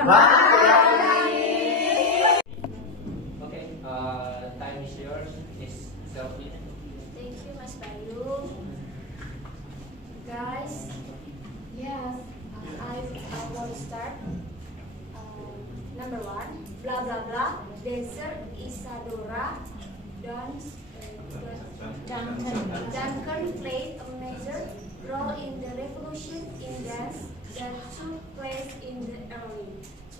Okay, time is yours. Is Selfie. Thank you, Mas Bayu. Guys, yes, I want to start. Number 1, blah blah blah. Desert Isadora Duncan played a major role in the revolution in dance that took place in the early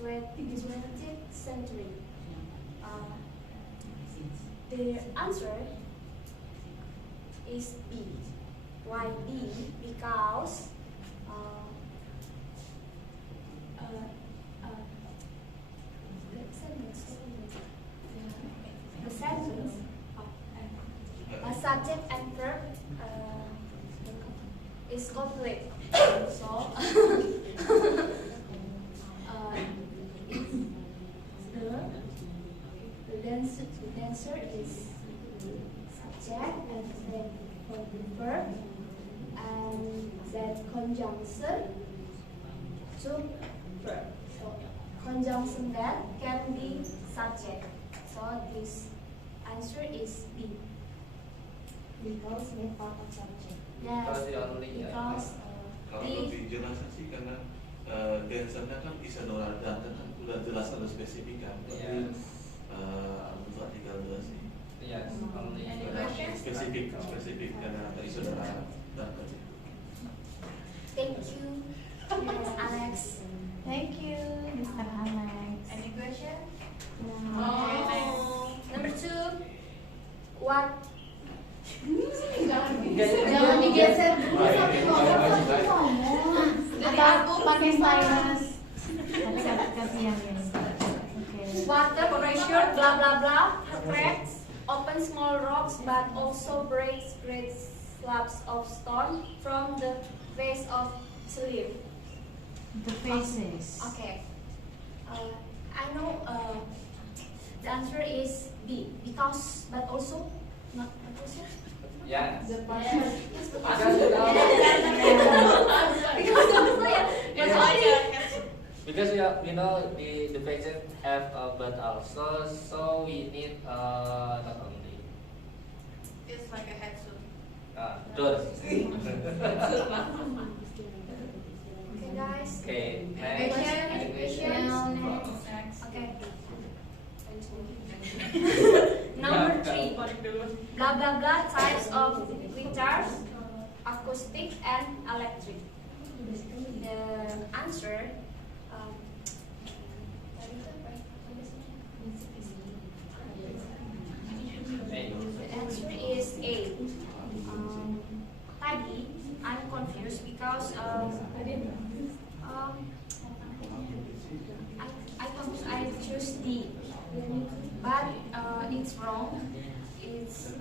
20th century. The answer is B. Why B? Because the sentence, subject and verb is complete. So the dancer is subject and then verb, and that conjunction to verb. So conjunction that can be subject. So this answer is B. Because they part of subject. Yes. Because kalau lebih jelasnya sih karena dancernya kan Isadora Duncan kan udah jelas ada spesifik kan. Berarti untuk artikel 2 sih. Yes, only. Spesifik karena Isadora Duncan. Thank you, Miss Alex. Thank you, Mr. Alex. Any question? No. Number 2, what? Jangan digeser dulu sampai ngomong. Atau pakai stylus. Tapi kasih yang ini. Okay. Water pressure, blah blah blah, cracks, open small rocks, but also breaks great slabs of stone from the face of cliff. The faces. Okay. I know the answer is B. Because, but also, not but also. Yeah. The Because we know the patient have but also, so we need not only. It's like a head suit. Good. Okay, guys. Okay, Any next. questions? Next. Okay. Number 3. Blah blah blah types of guitars, acoustic and electric. The answer. The answer is A. Tadi I'm confused because I choose D, but it's wrong. It's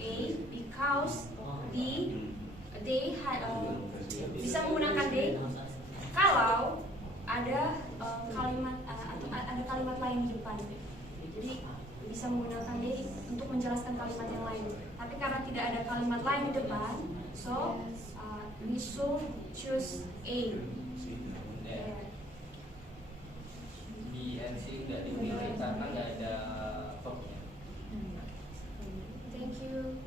A because they bisa menggunakan D kalau ada kalimat atau ada kalimat lain di depan. Jadi bisa menggunakan D untuk menjelaskan kalimat yang lain. Tapi karena tidak ada kalimat lain di depan, so we should choose A. Yeah. B and C nggak dipilih karena nggak ada verbnya. Thank you.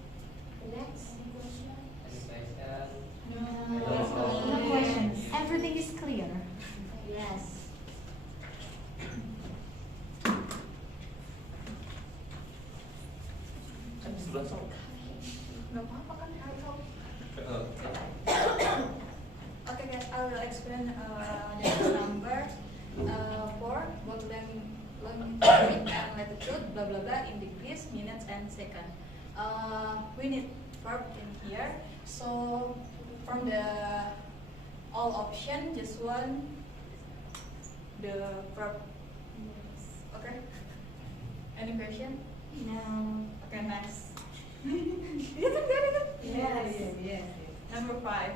Next question. Any question? No questions. Everything is clear. Yes. Kan 11 tahun. Gak apa-apa kan? I hope. Okay. Okay guys, I will explain the number 4, both longitude and latitude, blah blah blah, in degrees, minutes, and second. We need verb in here. So from the all option, just one the verb. Okay. Any question? No. Okay, next. Yes. Number 5.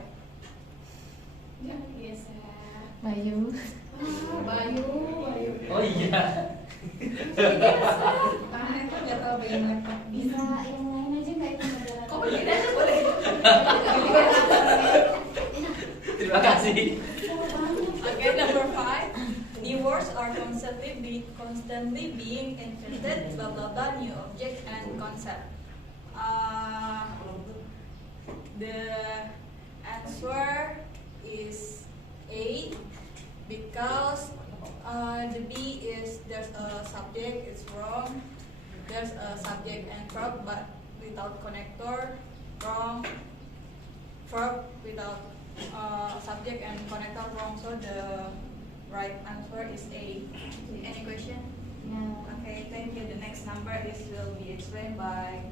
Yes. Bayu. Bayu. Oh iya. Itu nggak tahu bagaimana. Bisa yang lain aja nggak itu? Kok begini aja boleh? Terima kasih. Okay, number 5. New word words are constantly being invented, blah blah blah, new object and concept. The answer is A, because the B is there's a subject, it's wrong. There's a subject and verb but without connector, wrong. Verb without subject and connector, wrong. So the right answer is A. Any question? Yeah. Okay, thank you. The next number will be explained by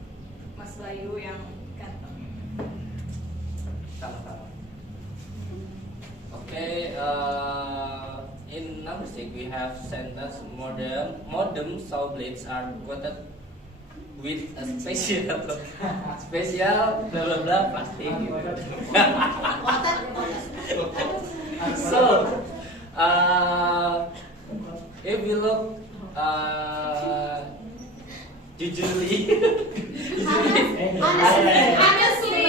Mas Bayu yang ganteng. Sama-sama. Okay, in number 6 we have sentence modem saw blades are coated with a special blah blah blah plastic gitu. So if we look jujurly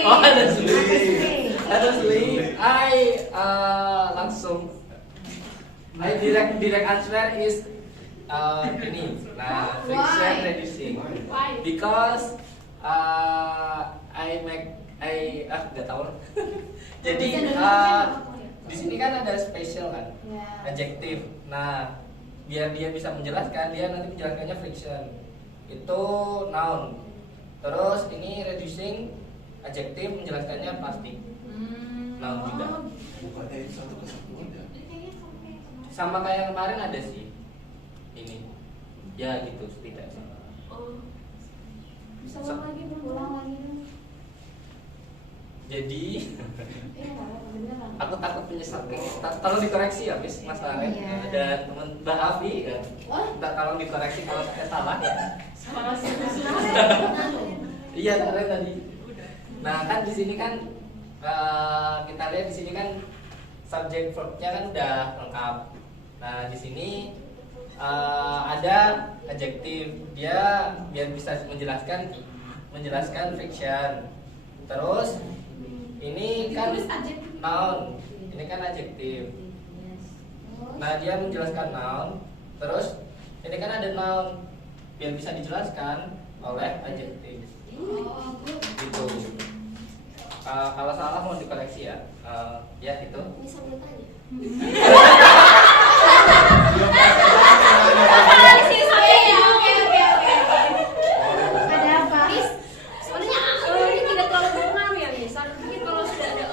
honestly, I langsung direct answer is ini. Nah, friction reducing. Why? Because nggak tahu. Jadi di sini kan ada special kan, adjective. Nah, biar dia bisa menjelaskan, dia nanti menjelaskannya friction. Itu noun. Terus ini reducing adjective, menjelaskannya plastik. Noun juga. Bukannya satu kesatuan ya? Sama kayak yang kemarin ada sih. Ini. Ya gitu setidaknya. Bisa ulang lagi dong, ulang lagi dong. Jadi Iya, beneran. aku takut menyesal. Tolong dikoreksi ya, Miss Mas Laren dan teman Mbak Afi ya. Tolong dikoreksi kalau saya salah ya. Iya, tadi. Nah, kan di sini kan kita lihat di sini kan subjek verbnya kan udah lengkap. Nah, di sini ada adjektif, dia biar bisa menjelaskan friction. Terus ini kan noun, ini kan adjektif. Nah, dia menjelaskan noun. Terus ini kan ada noun, biar bisa dijelaskan oleh adjektif. Gitu. Kalau salah mau dikoreksi ya. Ya gitu. Ini sambil tanya. Ada apa? Soalnya ini tidak terlalu berpengaruh ya, Miss. Mungkin kalau sudah ada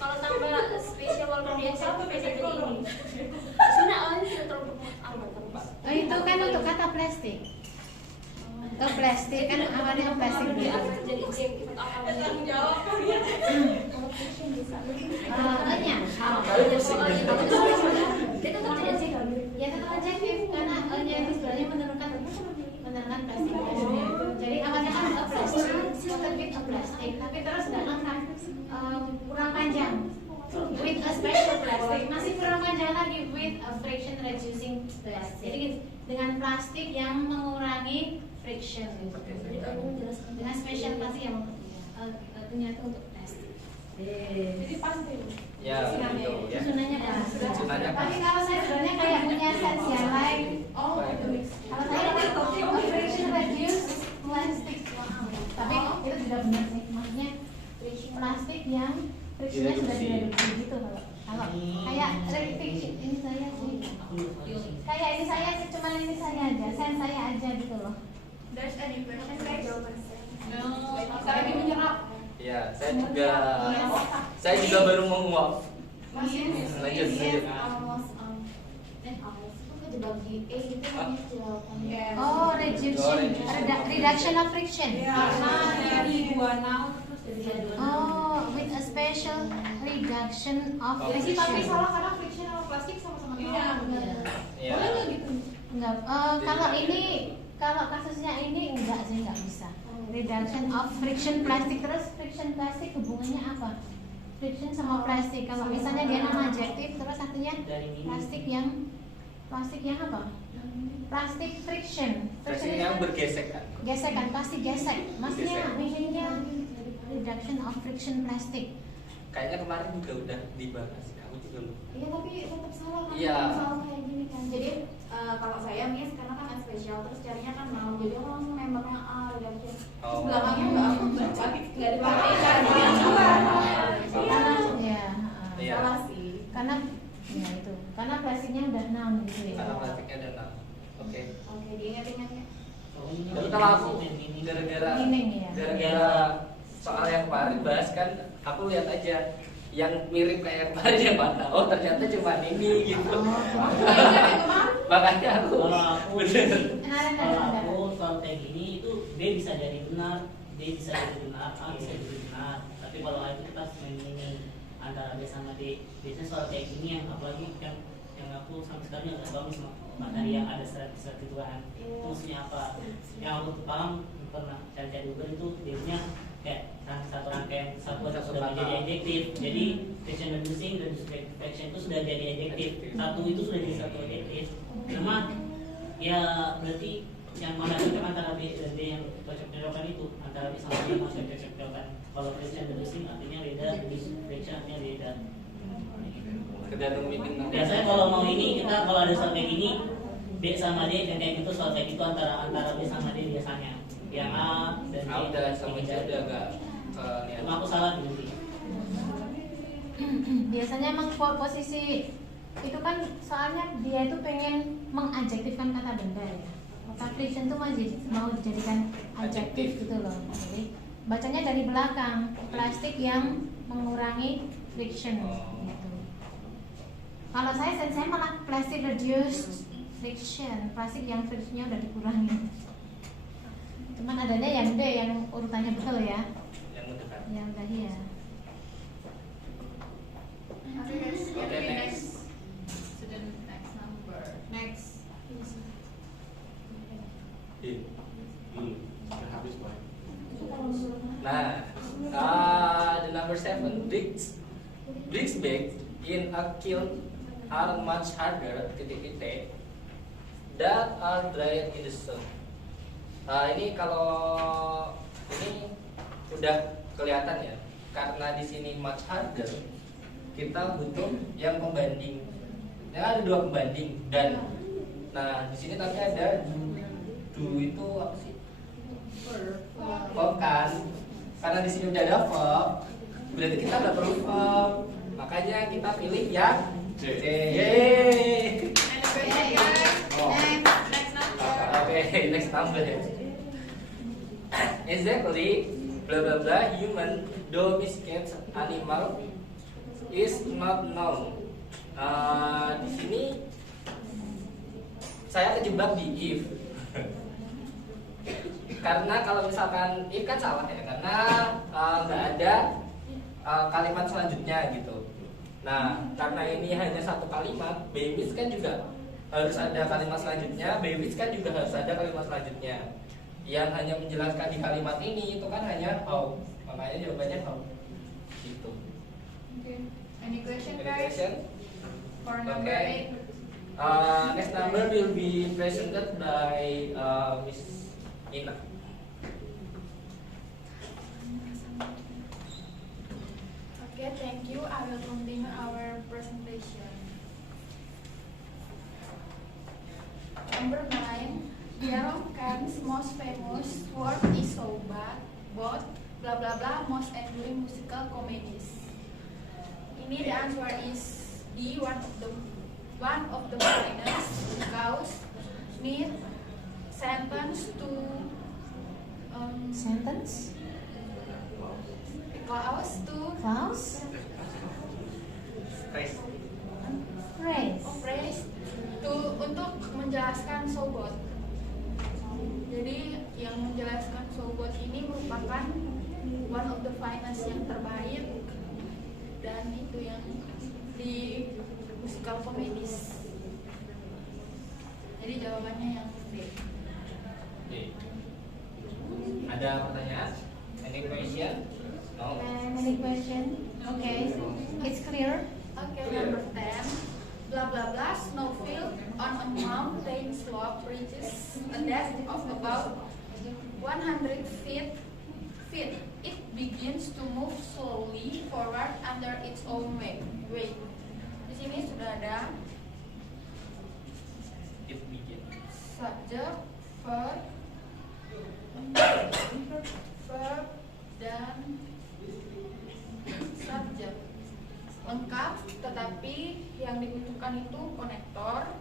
kalau tambah spesial walaupun dia bisa jadi ini. Sebenarnya ini tidak terlalu berpengaruh. Oh, itu kan untuk kata plastik. Untuk plastik kan awalnya plastik Dia dulu. akan jadi cek itu akan Tanggung jawab. kalau fashion bisa. Enya. Dia tetap jadi cek. Ya tetap adjektif karena enya itu sebenarnya menurunkan plastik. Jadi awalnya kan a plastic, coated with a plastic, tapi terus nggak lengkap, kurang panjang. With a special plastic, masih kurang panjang lagi with a friction reducing plastic. Jadi dengan plastik yang mengurangi friction. Dengan special plastik yang ternyata untuk plastik. Jadi pasti. Ya, gitu ya. Susunannya pas. Susunannya pas. Tapi kalau saya sebenarnya kayak punya sense yang lain. Oh, itu mix. Kalau saya friction reduce plastic. Tapi itu tidak benar sih. Maksudnya plastik yang frictionnya sudah direduksi gitu kalau kayak friction ini saya sih. Kayak ini saya sih, cuman ini saya aja, sense saya aja gitu loh. There's any question, guys? Saya ini menyerap. Ya, saya juga baru mau nguap. Lanjut. Oh, reduction of friction. Karena dari dua noun terus jadi dua noun. Oh, with a special reduction of Tapi friction. salah karena friction sama plastik sama-sama noun. Iya. Boleh nggak gitu? Enggak. Kalau kasusnya ini enggak sih, enggak bisa. Reduction of friction plastik, terus friction plastik hubungannya apa? Friction sama plastik. Kalau misalnya dia nama adjektif, terus artinya plastik yang apa? Plastik friction. Friction yang bergesek kan. Gesek kan, pasti gesek. Maksudnya Gesek. misalnya reduction of friction plastik. Kayaknya kemarin juga udah dibahas. Aku juga lupa. Iya tapi tetap salah kan? Iya. Salah kayak gini kan. Jadi terus jarinya kan mau, jadi langsung nembaknya A reduction. Oh. Belakangnya nggak dipakai kan? Iya. Iya. Salah sih. Karena ya itu, karena plastiknya udah 6 gitu ya. Karena plastiknya ada 6. Oke. Oke, diingat-ingat ya. Tapi kalau aku gara-gara Meaning ya. gara-gara soal yang kemarin bahas kan, aku lihat aja yang mirip kayak kemarin yang mana. Oh ternyata cuma ini gitu. Makanya aku Kalau aku bener. kalau aku soal kayak gini itu B bisa jadi benar, D bisa jadi benar, A bisa jadi benar. Tapi kalau A itu kita harus main ini antara B sama D. Biasanya soal kayak gini yang apalagi yang aku sampai sekarang nggak paham sama materi yang ada serat gituan. Itu maksudnya apa? Yang aku tuh paham pernah cari-cari Google itu D-nya kayak satu rangkaian satu sudah menjadi adjektif. Jadi friction reducing dan friction itu sudah jadi adjektif. Satu itu sudah jadi satu adjektif. Cuma ya berarti yang mana cocok antara B dan D yang cocok-cocokan itu antara B sama D masih cocok-cocokan. Kalau friction reducing artinya beda, friction artinya beda. Tergantung meeting. Biasanya kalau mau ini kita kalau ada soal kayak gini B sama D dan kayak gitu soal kayak gitu antara B sama D biasanya. Yang A dan D Udah sama C udah agak niat. Cuma aku salah berarti. Biasanya emang posisi itu kan soalnya dia itu pengen mengadjektifkan kata benda ya. Maka friction itu mau dijadikan adjektif gitu loh. Jadi bacanya dari belakang, plastik yang mengurangi friction gitu. Kalau saya malah plastic reduced friction, plastik yang frictionnya udah dikurangi. Cuman adanya yang D yang urutannya betul ya. Yang mendekat. Yang tadi ya. Okay guys, Okay, next. next to the next number. Next. Udah habis Pak. Nah, the number 7, bricks baked in a kiln are much harder titik-titik that are dried in the sun. Ini kalau ini udah kelihatan ya, karena di sini much harder, kita butuh yang pembanding. Yang ada 2 pembanding dan, nah di sini tapi ada do itu apa sih? Verb kan? Karena di sini udah ada verb, berarti kita nggak perlu verb. Makanya kita pilih yang C. Yeay. And the question guys. Oh. Next number. Oke, next number ya. Exactly, blah blah blah, human domesticated animal is not known. Di sini saya kejebak di if. Karena kalau misalkan if kan salah ya, karena nggak ada kalimat selanjutnya gitu. Nah, karena ini hanya satu kalimat, babies kan juga harus ada kalimat selanjutnya, babies kan juga harus ada kalimat selanjutnya. Yang hanya menjelaskan di kalimat ini itu kan hanya how, makanya jawabannya how. Gitu. Okay. Any question Any guys? question? For number Okay. 8. Next number will be presented by Miss Ina. Okay, thank you. I will continue our presentation. Number 9. Jerome Kern's most famous work is So Bad, Both, blah blah blah, most enduring musical comedies. Ini the answer is D, one of the finest, because need sentence to Sentence? clause to Clause? Phrase. Phrase? phrase to untuk menjelaskan sobot. Jadi yang menjelaskan sobot ini merupakan one of the finest yang terbaik dan itu yang di musical comedies. Jadi jawabannya yang D. Oke. Ada pertanyaan? Any question? No. Any question? Okay, it's clear. Okay, number 10. Blah blah blah, snowfield on a mountain slope reaches a depth of about 100 feet. It begins to move slowly forward under its own weight. Di sini sudah ada It begin. subject, verb, verb dan subjek lengkap, tetapi yang dibutuhkan itu konektor.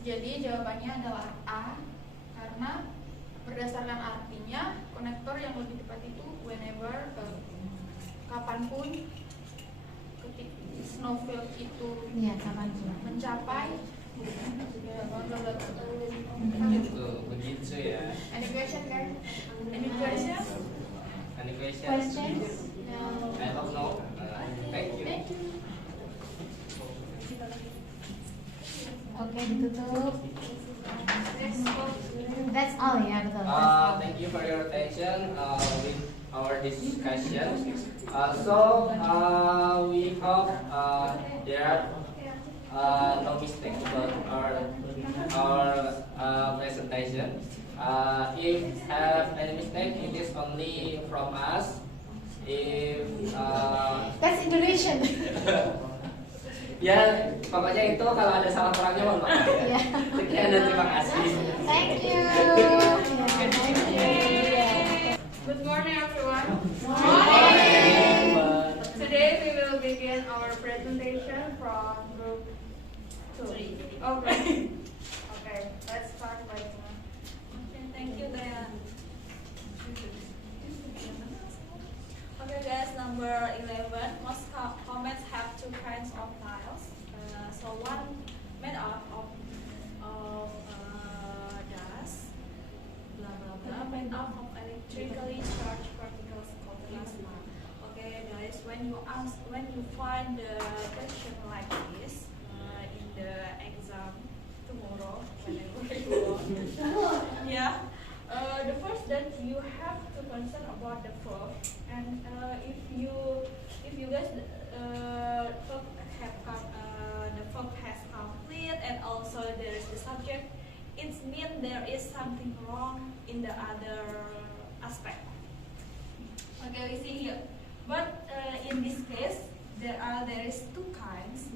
Jadi jawabannya adalah A, karena berdasarkan artinya konektor yang lebih tepat itu whenever, kapanpun ketika snowfield itu Iya, kapanpun. mencapai. Begitu ya. Any question, guys? Any question? Any questions? Questions? I hope no. Thank you. Oke, ditutup. That's all ya, betul. Thank you for your attention with our discussion. We hope there are no mistakes about our presentation. If have any mistake, it is only from us. If That's Indonesian. ya pokoknya itu kalau ada salah kurangnya mohon maaf ya. Iya. Sekian dan terima kasih. Thank you. Good morning, everyone. Morning. Today we will begin our presentation from group 2. Okay. Okay, let's start by Okay, thank you, Diana. Okay, guys, number 11. Most comets have two kinds of tiles. So one made out of dust, blah blah blah, made out of electrically charged particles called plasma. Okay, guys, when you find the question like this in the exam tomorrow, whenever you want, yeah. The first that you have to concern about the verb, and if you guys verb the verb has complete and also there is the subject, it means there is something wrong in the other aspect. Okay, we see here. But in this case, there is two kinds,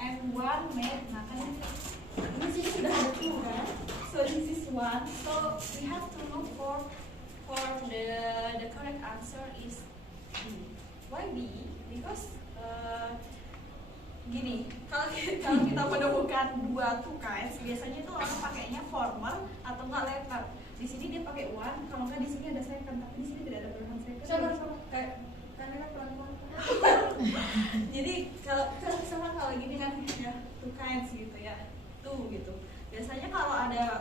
and one made. Ini sini sudah ada two kan? So this is one. So we have to look for the correct answer is B. Why B? Because gini, kalau kita menemukan dua two kinds, biasanya itu orang pakainya formal atau enggak letter. Di sini dia pakai one, kalau enggak di sini ada second, tapi di sini tidak ada perubahan second. Sabar. Kayak karena pelan-pelan. Jadi kalau gini kan ya two kinds gitu ya. Gitu. Biasanya kalau ada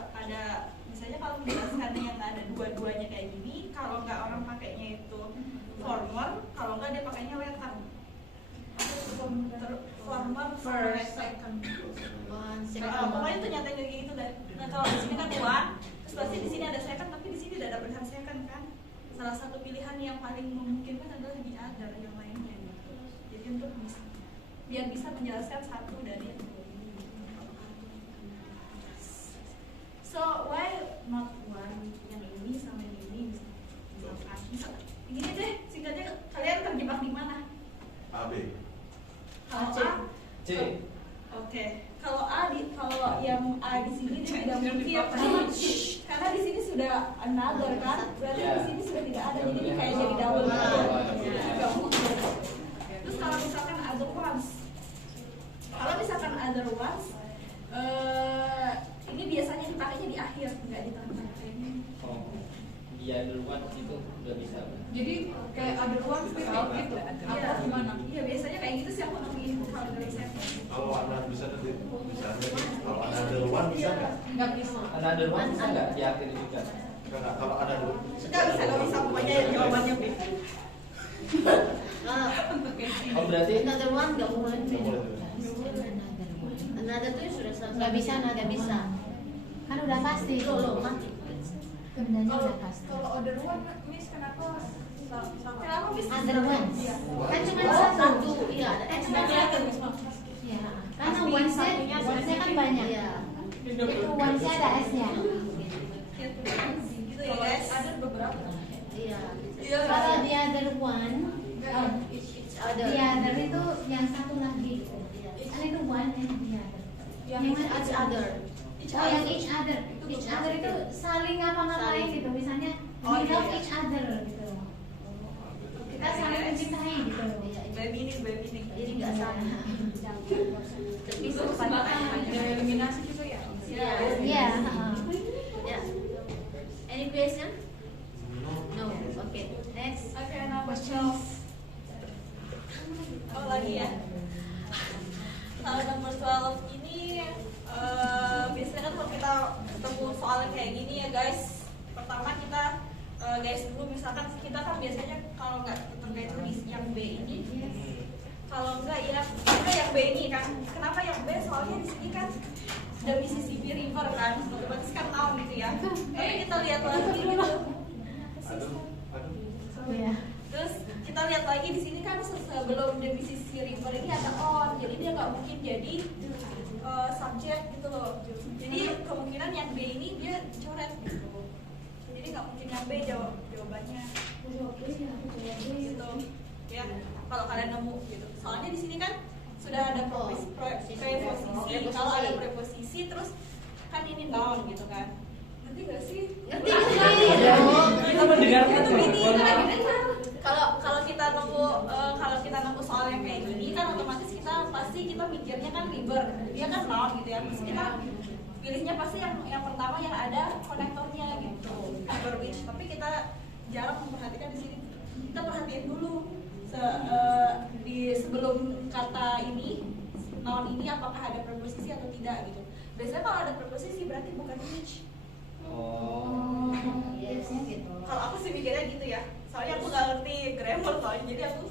misalnya kalau menjelaskannya yang ada dua-duanya kayak gini, kalau nggak orang pakainya itu formal, kalau nggak dia pakainya letter. Formal first, second. Pokoknya itu nyata kayak gitu deh. Nah kalau di sini kan one, terus pasti di sini ada second, tapi di sini tidak ada perubahan second kan. Salah satu pilihan yang paling memungkinkan adalah di other yang lainnya gitu. Jadi untuk biar bisa menjelaskan satu dari yang dua. So why not one yang ini sama yang ini misalkan begini deh singkatnya, kalian terjebak di mana? A B. Kalau C. A C. Oke. Kalau yang A di sini dia tidak mungkin karena di sini sudah another kan, berarti di sini sudah tidak ada, jadi kayak jadi double tidak mungkin. Terus kalau misalkan other ones, ini biasanya dipakainya di akhir, nggak di tengah. Iya, duluan itu udah bisa. Jadi kayak ada ruang gitu. Apa gimana? Iya, biasanya kayak gitu sih aku nemuin kalau dari saya. Kalau ada bisa nanti misalnya kalau ada deluan bisa nggak? Nggak bisa. Ada duluan bisa nggak di akhir juga? Nggak, kalau ada deluan Nggak bisa pokoknya jawabannya B. Oh berarti Another one nggak boleh. nggak boleh. Another tuh sudah selesai. Nggak bisa, nggak bisa. Kan udah pasti. Loh, mati. Bendanya udah pasti. Kalau ada ruang, Miss kenapa Miss? Other ones. Iya. Kan cuma Satu, satu. iya ada X Nggak kelihatan, Miss. Ya. Karena ones-nya kan banyak. Iya. Itu ones-nya ada S-nya. Gitu ya guys. Ada beberapa. Iya. Kalau the other one, Ada. the other itu yang satu lagi. Kan itu one and the other. Yang It's other. Oh, yang each other. Each other itu saling apa-ngapain gitu. Misalnya we love each other gitu. Kita saling mencintai gitu. Baby nih. Jadi nggak sama. Itu ada eliminasi juga ya? Iya. Ya. Any question? No. Okay. Next. Oke, number 12. Oh, lagi ya. Kalau number 12 ini biasanya kan kalau kita ketemu soalnya kayak gini ya guys, pertama kita guys dulu misalkan kita kan biasanya kalau nggak terkait tulis yang B ini, kalau enggak ya kita yang B ini kan. Kenapa yang B? Soalnya di sini kan ada Mississippi River kan, otomatis kan noun gitu ya. Tapi kita lihat lagi gitu. Iya. Terus kita lihat lagi di sini kan sebelum the Mississippi River ini ada on, jadi dia nggak mungkin jadi subjek gitu loh. Jadi kemungkinan yang B ini dia coret gitu. Jadi nggak mungkin yang B jawabannya. Gitu. Ya, kalau kalian nemu gitu. Soalnya di sini kan sudah ada preposisi. Kalau ada preposisi terus kan ini noun gitu kan. Ngerti nggak sih? Ngerti. Kita mendengarkan Itu gini, teman-teman. kalau kita nemu soal yang kayak gini kan otomatis kita pasti mikirnya kan river, dia kan noun gitu ya. Terus kita pilihnya pasti yang pertama yang ada konektornya gitu, river which. Tapi kita jarang memperhatikan di sini. Kita perhatiin dulu sebelum kata ini noun ini apakah ada preposisi atau tidak gitu. Biasanya kalau ada preposisi berarti bukan which. Oh. Biasanya gitu. Kalau aku sih mikirnya gitu ya. Soalnya aku nggak ngerti grammar soalnya, jadi aku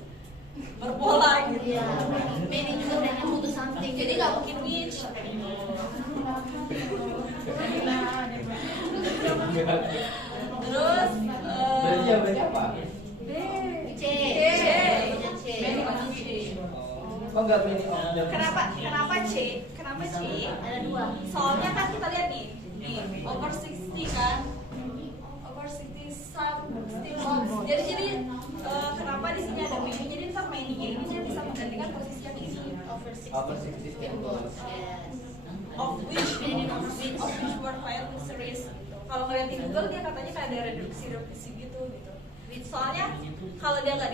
berpola gitu. Iya. Many juga berarti butuh something. Jadi nggak mungkin which. Terus Berarti jawabannya apa? B. C. C. C. Oh enggak mini of the. Kenapa C? Ada dua. Soalnya kan kita lihat nih over 60 kan, over 60 some still bonds. Jadi kenapa di sini ada many? Jadi ntar many-nya ini dia bisa menggantikan posisi yang ini. Over 60 symbols. Yes. Of which word file series. Kalau ngeliat di Google dia katanya kayak ada reduksi gitu. Soalnya kalau dia nggak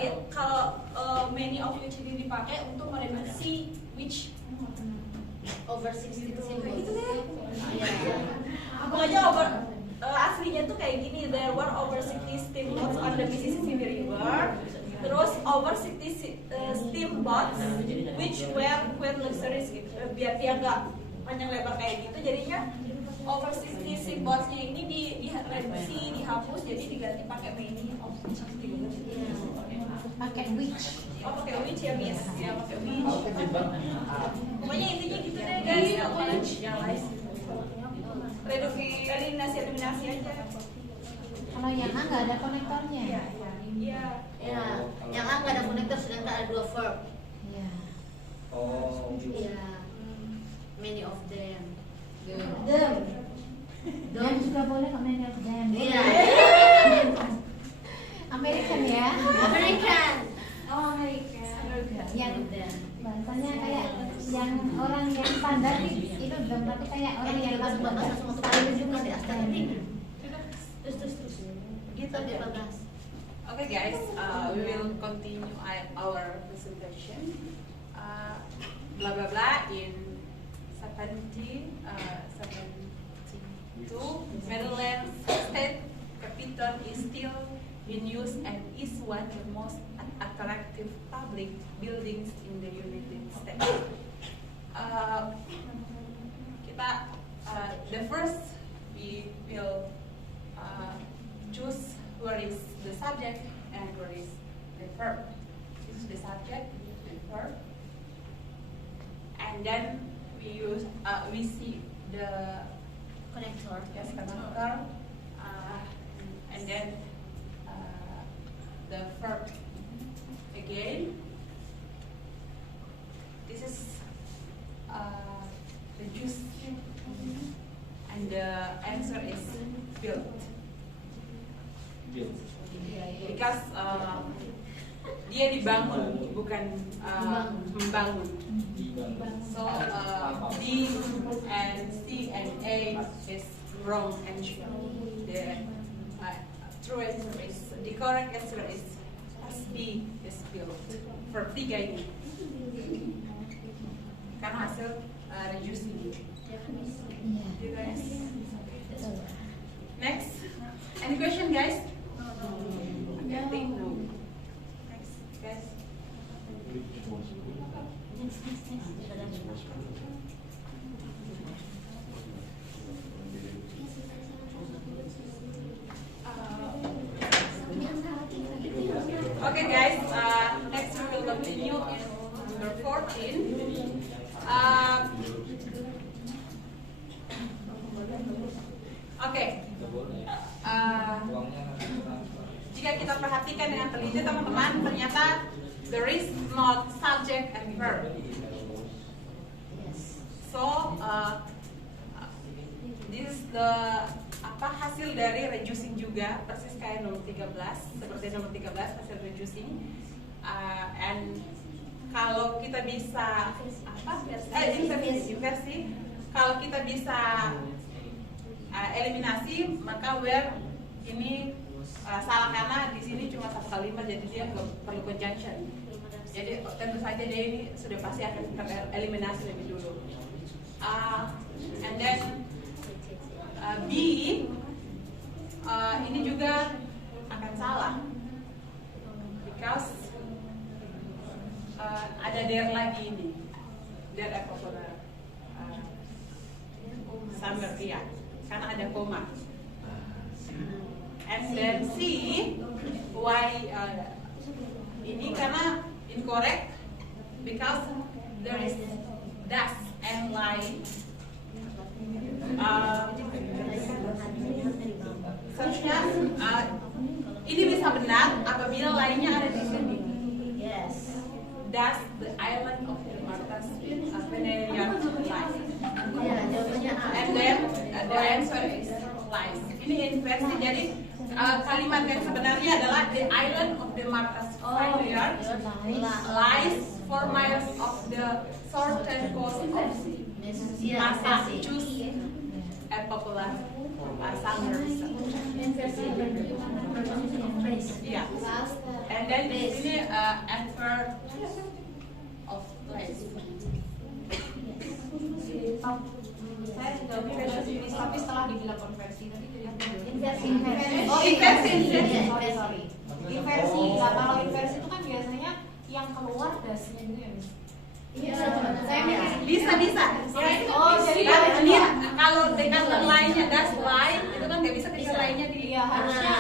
many of which ini dipakai untuk mereduksi which Over 60 kayak symbols. gitu deh. Iya. Pokoknya aslinya tuh kayak gini, there were over 60 steamboats on the Mississippi River. Terus over 60 steamboats which were luxuries gitu. Biar dia nggak panjang lebar kayak gitu, jadinya over 60 steamboats-nya ini direduksi, dihapus, jadi diganti pakai many of 60. Pakai which. Oh, pakai which ya, Miss? Ya, pakai which. Oh, kejebak. Pokoknya intinya gitu deh, guys. Eliminasi aja. Kalau yang A nggak ada konektornya. Iya. Ya. Yang A nggak ada konektor sedangkan ada dua verb. Iya. Oh. Iya. Many of them. Them. Them juga boleh kok many of them. Iya. American ya. American. Oh, Amerika. Yang Them. bahasanya kayak yang orang yang standar itu them, tapi kayak orang yang Kita semua bahasa semua kali juga di astatik. Terus. Gitu Tadi deh. 14. Okay guys, we will continue our presentation. Blah blah blah in 72 Maryland state capital is still in use and is one of the most attractive public buildings in the United States. The first we will choose where is the subject and where is the verb. This is the subject, the verb, and then we see the Connector. connector, and then the verb again. This is the juice, and the answer is built. Because dia dibangun, bukan membangun. So B and C and A wrong answer. The true answer is, the correct answer is B, is built. Verb 3 ini. Kan hasil reducing. You guys. Next. Any question, guys? I think no. Next, guys. Okay, guys. Next we will continue in number 14. Oke. Jika kita perhatikan dengan teliti, teman-teman, ternyata there is not subject and verb. So this is the hasil dari reducing juga, persis kayak nomor 13, seperti nomor 13 hasil reducing. And kalau kita bisa inversi, kalau kita bisa eliminasi, maka where ini salah karena di sini cuma satu kalimat, jadi dia nggak perlu conjunction. Jadi tentu saja dia ini sudah pasti akan tereliminasi lebih dulu. And then B ini juga akan salah because ada there lagi ini, there a popular summer, ya, karena ada koma. And then C, why ini karena incorrect because there is das and lie. Seharusnya ini bisa benar apabila lainnya ada di sini. Yes. Das the island of the Martas Venerian lies. Ya, jawabannya A. And then the answer is lies. Ini inversi, jadi kalimat yang sebenarnya adalah the island of the Martas Venerian lies 4 miles of the southern coast of Massachusetts, a popular summer resort. Yeah. And then di sini adverb of place. Saya juga inversi, tapi setelah dibilang konversi tadi jadi Inversi. Oh, inversi. Sorry. Inversi. Nah, kalau inversi itu kan biasanya yang keluar dasnya gitu ya, Miss. Iya. Saya mikir Bisa. Oh, jadi ini kalau dengan lainnya das lain itu kan nggak bisa ketika lainnya di. iya harusnya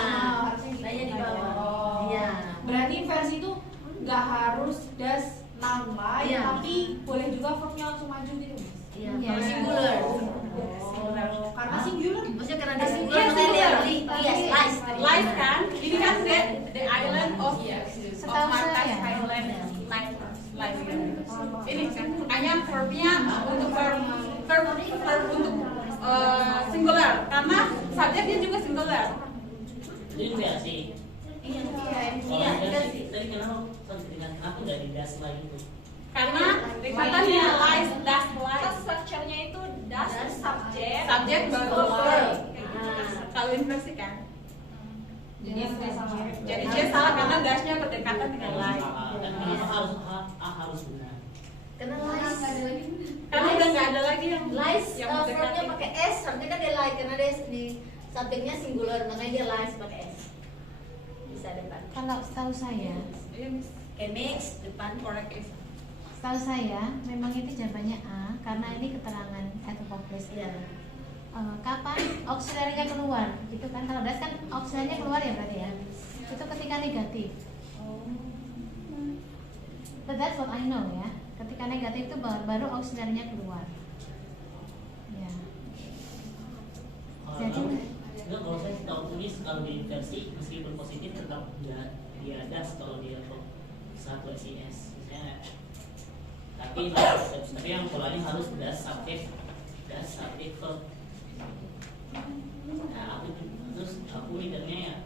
Lainnya di bawah. Oh. Iya. Berarti inversi itu nggak harus das noun lain, Iya. tapi boleh juga verbnya langsung maju gitu, Miss. Iya. Iya. Kalau singular. Karena singular. Maksudnya karena dia singular Iya, makanya dia singular. yes, lies. Lies kan? Ini kan the island of Setahu Martas saya. Island lies. Ini makanya verbnya untuk verb untuk singular karena subjeknya juga singular. Itu inversi. Iya. Kalau inversi, tadi kenapa nggak di das lagi itu? Karena katanya lies, das lies. Structure-nya itu das subject. Subjek baru verb. Kalau inversi kan. Jadi saya salah. Jadi dia salah karena dasnya berdekatan dengan lies. Dan kenapa harus benar? Karena lies. Karena udah nggak ada lagi yang Lies yang verbnya berdekatan. pakai S, artinya kan dia lie karena dia di subjeknya singular, makanya dia lies pakai S. Bisa depan. Kalau setahu saya, Kayak mix depan correct S. setahu saya memang itu jawabannya A karena ini keterangan atau fokus. Iya. Kapan auxiliary-nya keluar? Gitu kan? Kalau das kan auxiliary-nya keluar ya berarti ya. Itu ketika negatif. But that's what I know ya. Ketika negatif itu baru auxiliary-nya keluar. Ya. Enggak, kalau saya tahu tulis kalau di inversi meskipun positif tetap dia das kalau dia satu SIS misalnya. Tapi yang polanya harus das subjek verb. Nah, aku mikirnya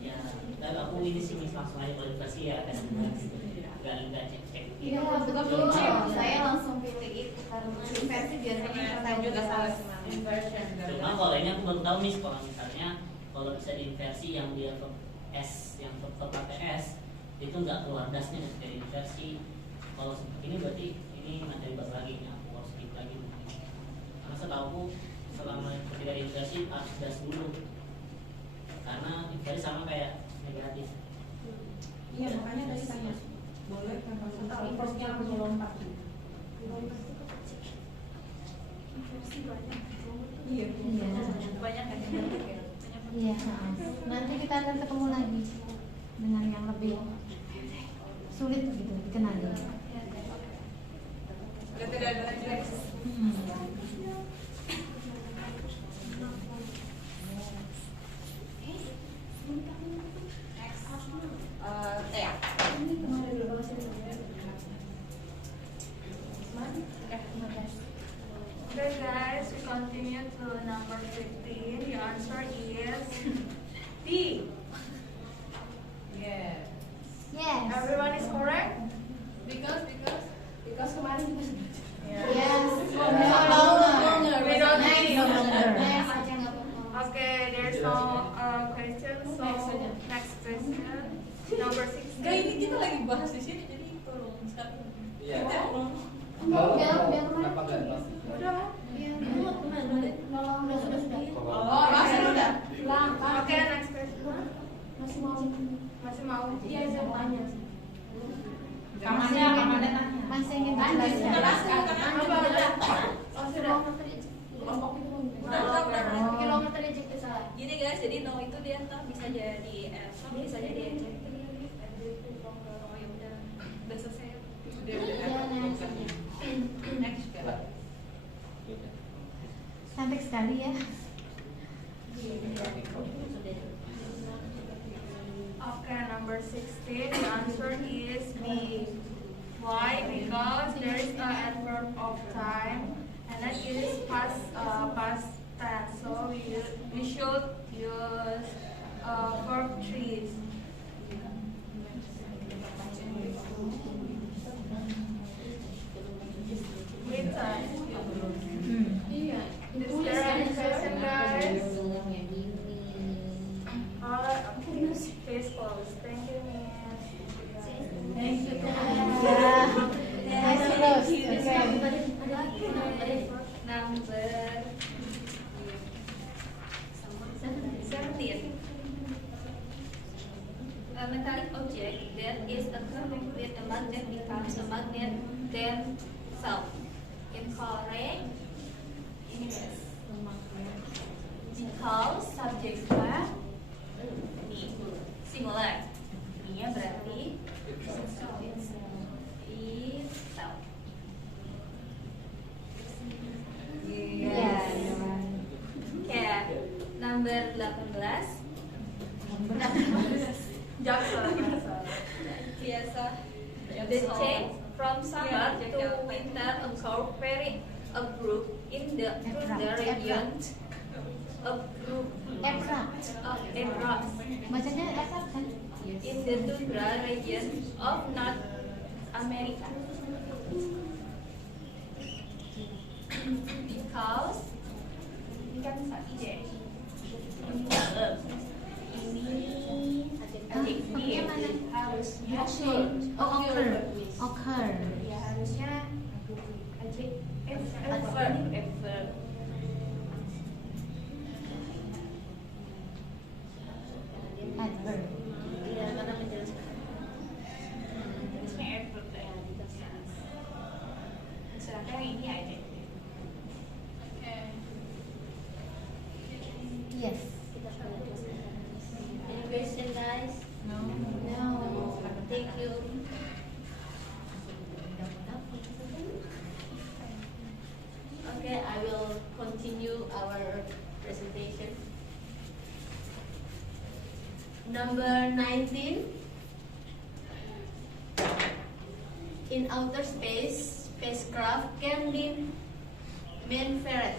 ya dan aku ini sih langsung aja kualifikasi ya tes nggak cek. Iya, betul. Saya langsung pilih itu karena inversi biasanya Saya juga salah Inversion. Cuma kalau ini aku baru tahu nih, kalau misalnya kalau bisa diinversi yang dia verb S, yang verb pakai S itu nggak keluar dasnya dari inversi. Kalau seperti ini berarti ini materi baru lagi nih, aku harus skip lagi. Karena setahu aku selama ketika inversi harus das dulu, karena inversi sama kayak negatif. Iya, makanya tadi tanya boleh kan kalau inversinya langsung lompat. Iya, banyak kan yang banyak ya. Iya. Nanti kita akan ketemu lagi dengan yang lebih sulit gitu dikenali. Udah tidak ada lagi. Tea. Okay guys, we continue to number 15. The answer is B. Yes. Yes. Everyone is correct? Because kemarin kita sudah. Yes. No longer. We don't need. No longer. Yes aja nggak apa-apa. Okay, there's no question. So next question, number 16. Gak, ini kita lagi bahas di sini, jadi tolong sekali. Iya. Biar Kenapa nggak no? Udah. sudah. Oh, masih udah. Okay, next question. Masih mau. Masih mau? Iya, saya mau tanya. Kamarnya tanya. Masih ingin dijelaskan. Oh, sudah. Kelompok itu. Udah. Kilometer eject salah. Gini guys, jadi no itu dia entah bisa jadi F, bisa jadi eject. Oh ya udah selesai. Next. Cantik sekali ya. Okay, number 16. The answer is B. Why? Because there is an adverb of time, and then it is past tense. So we should use verb trees. Is there any question, guys? Face close. Thank you, Miss. Thank you. Nice close. Okay. Number 17. A metallic object that is attracted with a magnet becomes a magnet themselves. Incorrect. Yes. Because subject verb singular. Ini berarti itself. Yes. Okay. Number 18. Biasa. The change from summer to winter occur very abrupt in the region. Abrupt. Bacanya abrupt kan? In the tundra region of North America. Because ini kan ide. Ini harusnya Occur. ya harusnya adverb. Adverb. Iya, karena menjelaskan. Harusnya adverb deh. Misalkan ini aja. Yes. Any question, guys? No. Thank you. Okay, I will continue our presentation. Number 19. In outer space, spacecraft can be maneuvered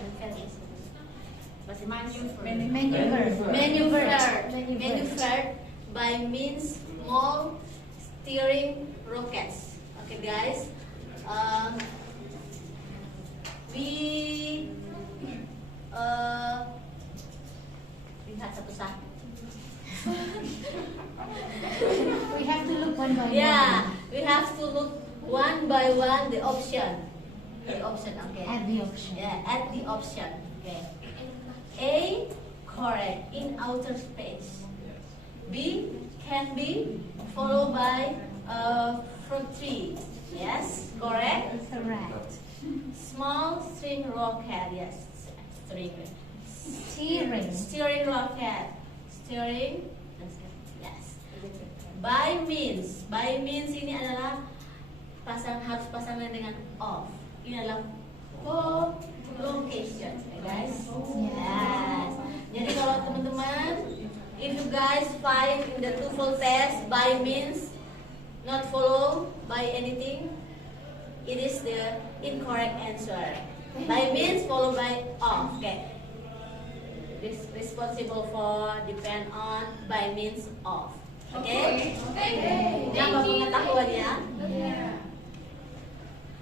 by means small steering rockets. Okay, guys. We lihat satu-satu. We have to look one by one. Yeah, we have to look one by one the option. The option, okay. At the option. Yeah, at the option. Okay. A, correct, in outer space. B, can be followed by fruit tree. Yes, correct. Correct. Small string rocket. Yes, string. Steering rocket. Steering. Yes. By means ini adalah harus pasangan dengan of. Ini adalah co-location, guys. Yes. Jadi kalau teman-teman, if you guys find in the TOEFL test by means not follow by anything, it is the incorrect answer. By means followed by of. Okay. This responsible for depend on by means of. Okay. Jangan pengetahuan ya.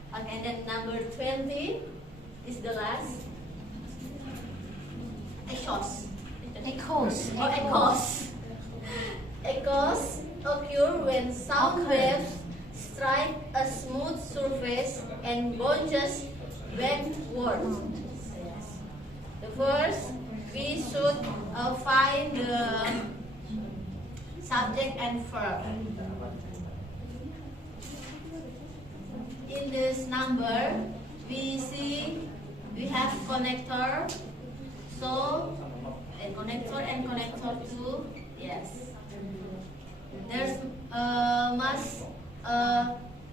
Okay, and then number 20 is the last. Echoes. Echoes occur when sound waves strike a smooth surface and bounces backward. The first, we should find the subject and verb. In this number, we see we have connector, so and connector 2. Yes, there's must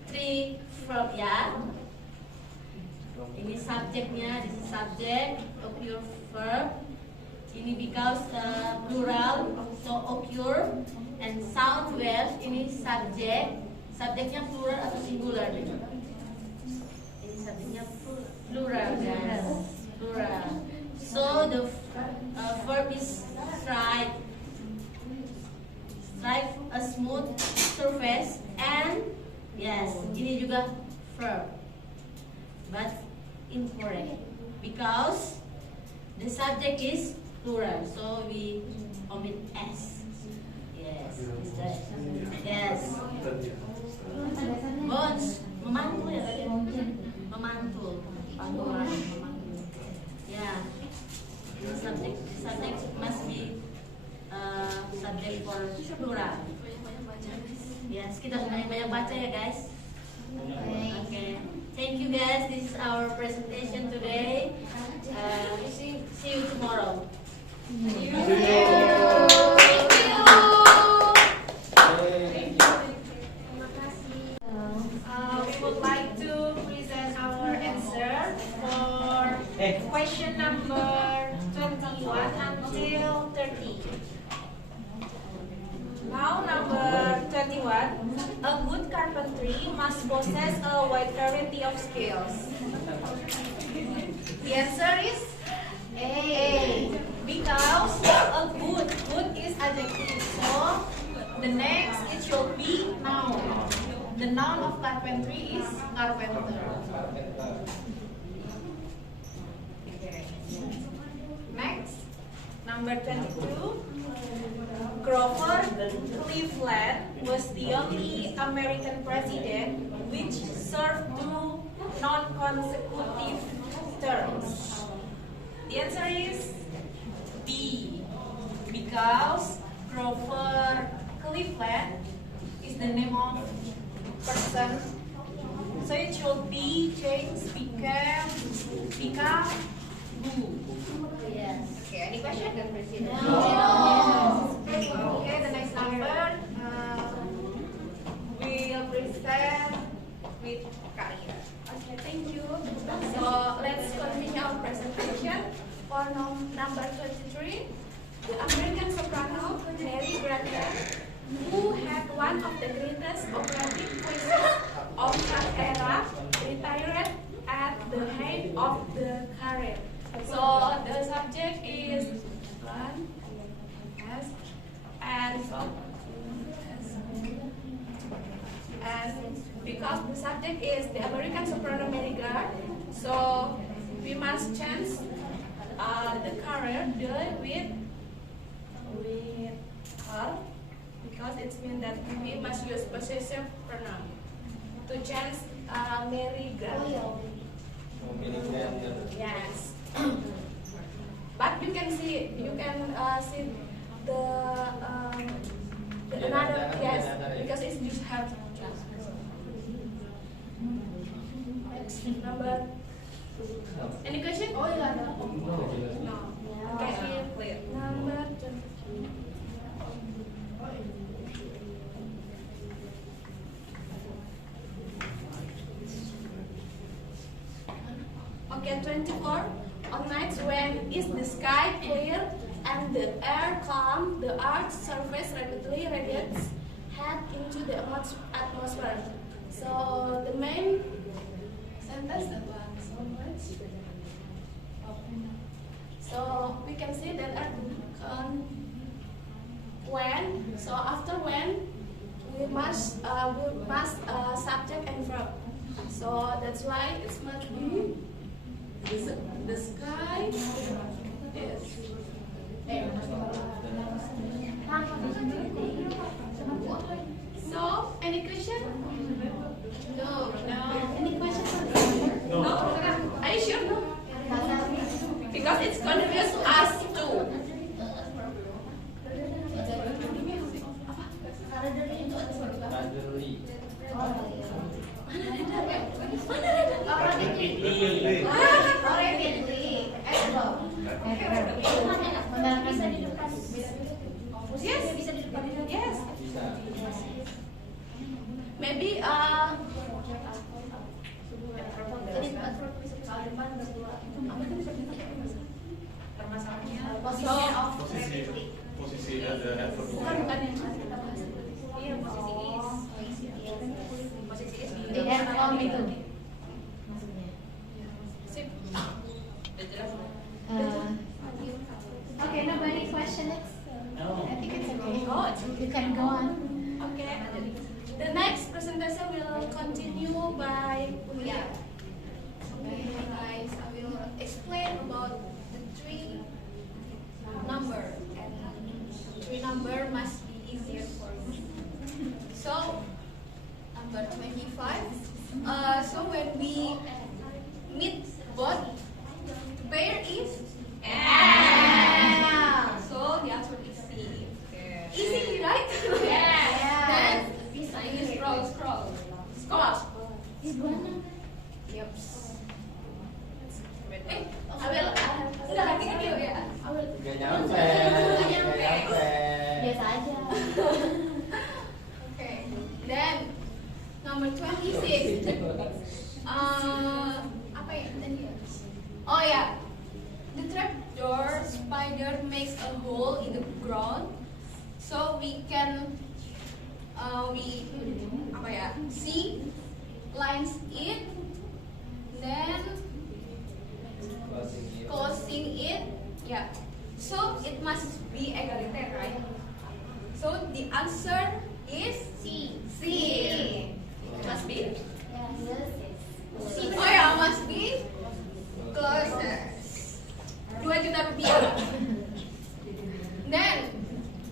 3 verb ya. Ini subjeknya, this is subject, occur verb. Ini because plural, so occur, and sound waves ini subject. Subjeknya plural atau singular? Ini subjeknya plural, guys. Plural. So the verb is strike a smooth surface, and yes, ini juga verb, but incorrect because the subject is plural, so we omit s. Yes, yes. Bones, memantul ya tadi? Memantul, pantulan, memantul. Ya, subject must be subject for plural. Yes, kita banyak baca ya guys. Okay, thank you guys. This is our presentation today. See you tomorrow. Thank you. We would like to present our answer for question number 21 until 30. Now number 21. A good carpentry must possess a wide variety of skills. The answer is A. Because a good is adjective, so the next it should be noun. The noun of carpentry is carpenter. Next, number 22. Grover Cleveland was the only American president which served 2 non-consecutive terms. The answer is B. Because Grover Cleveland is the name of person, so it should be changed, become who. Yes. Okay, any question? No. Okay, the next number we'll present with career. Okay, thank you. So let's continue our presentation for number 23. The American soprano Mary Grantham, who had one of the greatest operatic voices of that era, retired at the height of the career. So the subject is and because the subject is the American soprano Mary Grantham, so we must change Maria die with her because it means that we must use possessive pronoun to change Mary grammar. Yes. But you can see the another, yes, because it's just have. Next, number. Any question? No. No. Okay, clear. Number 2. Okay, 24. On nights when is the sky clear and the air calm, the Earth's surface rapidly radiates head into the atmosphere. So the main sentence that one so much. So we can see that when. So after when, we must subject and verb. So that's why it must be the sky is. So, any question? No. Any questions? No. Are you sure? No. Because it's confused us too. Yes. Maybe posisi ada effort. Di handphone itu. Sip. Okay, nobody question it? No. I think it's okay. Oh, You can go on. okay. The next presentation will continue by Ulia. Okay, guys, I will explain about the 3 number, and 3 number must be easier for you. So, number 25. So when we meet both, pair is L. So the answer is C. Easy, right? Yes. Then you scroll. Yep. I will. Sudah hati kecil ya. I will. Gak nyampe. Biasa aja. Okay. Then number 26. Apa ya tadi? Oh ya. The trapdoor spider makes a hole in the ground, so we can see lines it, then closing it. Yeah. So it must be egaliter, right? So the answer is C. C. Must be. Yes. Oh ya, must be closer. 2 juta rupiah. Then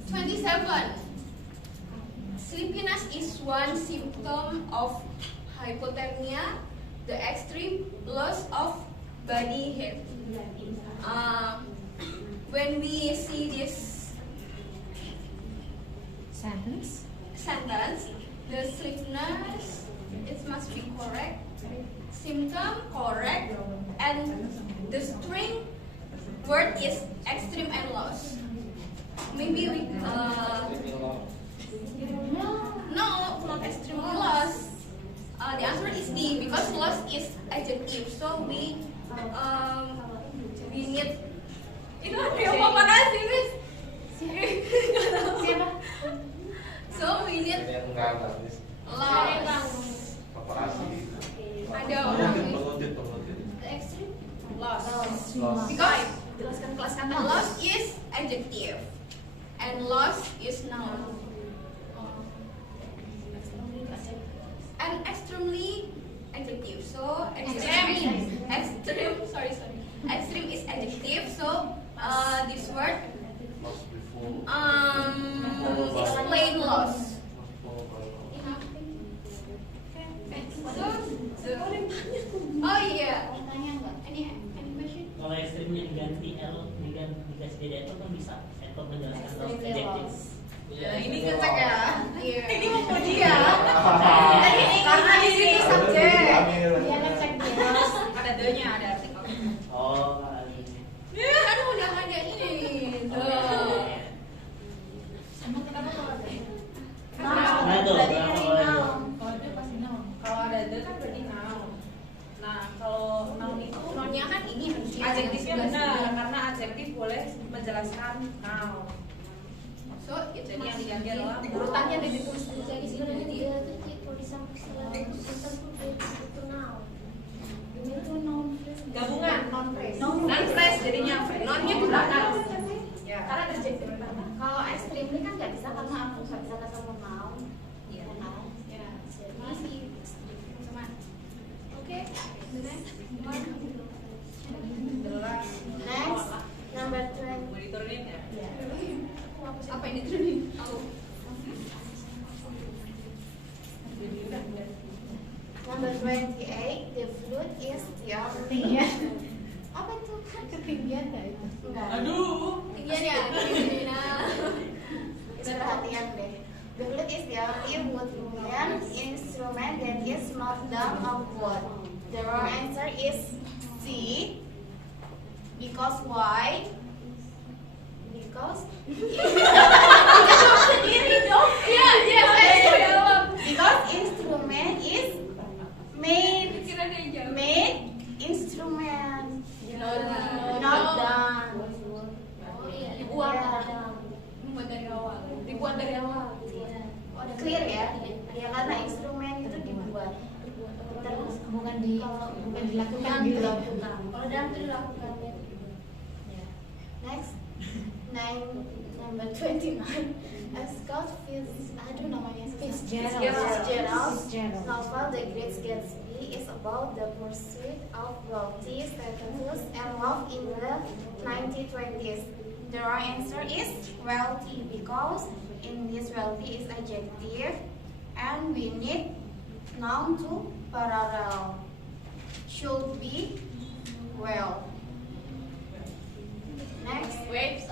27. Sleepiness is one symptom of hypothermia, the extreme loss of body heat. When we see this Sentence. the sleepiness, it must be correct. Symptom correct, and the string word is extreme and loss. Maybe we no, not extremely loss. The answer is D because loss is adjective. So we need. Itu yang apa sih, Miss? Siapa? So we need loss. Ada orang Pengotit. the extreme loss. Loss. Because jelaskan kelas kata loss is adjective and loss is noun. And extremely adjective. So extreme is adjective. So This word Lost before. explain loss. Oh iya. Pertanyaan nggak? Any question? Kalau ekstrimnya diganti L dikasih jadi itu kan bisa untuk menjelaskan loss adjektif. Nah, ini ngecek ya. Iya. Ini mau dia. Karena di situ subjek. Dia ngecek dia. Ada the-nya, ada artikel. Oh, ini. Ya, aduh udah ada ini. Tuh. Sama kenapa kalau ada? Nah, tuh, Berarti berapa dari orang? noun. Kalau itu pasti noun. Kalau ada the kan berarti noun. Nah, kalau noun itu Nounnya kan ini harusnya adjektifnya benar karena adjektif boleh menjelaskan noun. So, itu Jadi yang diganti adalah urutannya udah ditulis dulu Jadi lagi sebenarnya sih. dia tuh tulisan itu noun. Ini tuh noun phrase. Gabungan Non phrase. non-phrase jadinya nounnya di belakang. Ya. Karena terjadi pertama. Kalau ekstrim ini kan nggak bisa karena aku nggak bisa ketemu noun. Iya. Kan? Ya. Jadi Sama. Oke. Next. Jelas. next number 20. Mau diturunin ya? Apa ini tuh? Aku. Number 28, the flute is the only. Apa itu? Ketinggian nggak itu? Enggak. Tinggian ya. Kita perhatian deh. The flute is the only woodwind instrument that is not done of wood. The wrong answer is C. Because why? Because sendiri dong. Iya, iya, saya jawab. Because instrument is made Kira dia jawab. made instrument not Not done. Oh iya, dibuat. Dibuat dari awal. Dibuat dari awal. Clear ya? Ya karena instrumen itu dibuat. Terus bukan dilakukan gitu. Kalau dalam itu dilakukan. Next, number 29. A Scott Fitzgerald's novel The Great Gatsby is about the pursuit of wealthy status and love in the 1920s. The wrong answer is wealthy because in this wealthy is adjective and we need noun to parallel. Should be well. Next. Wait.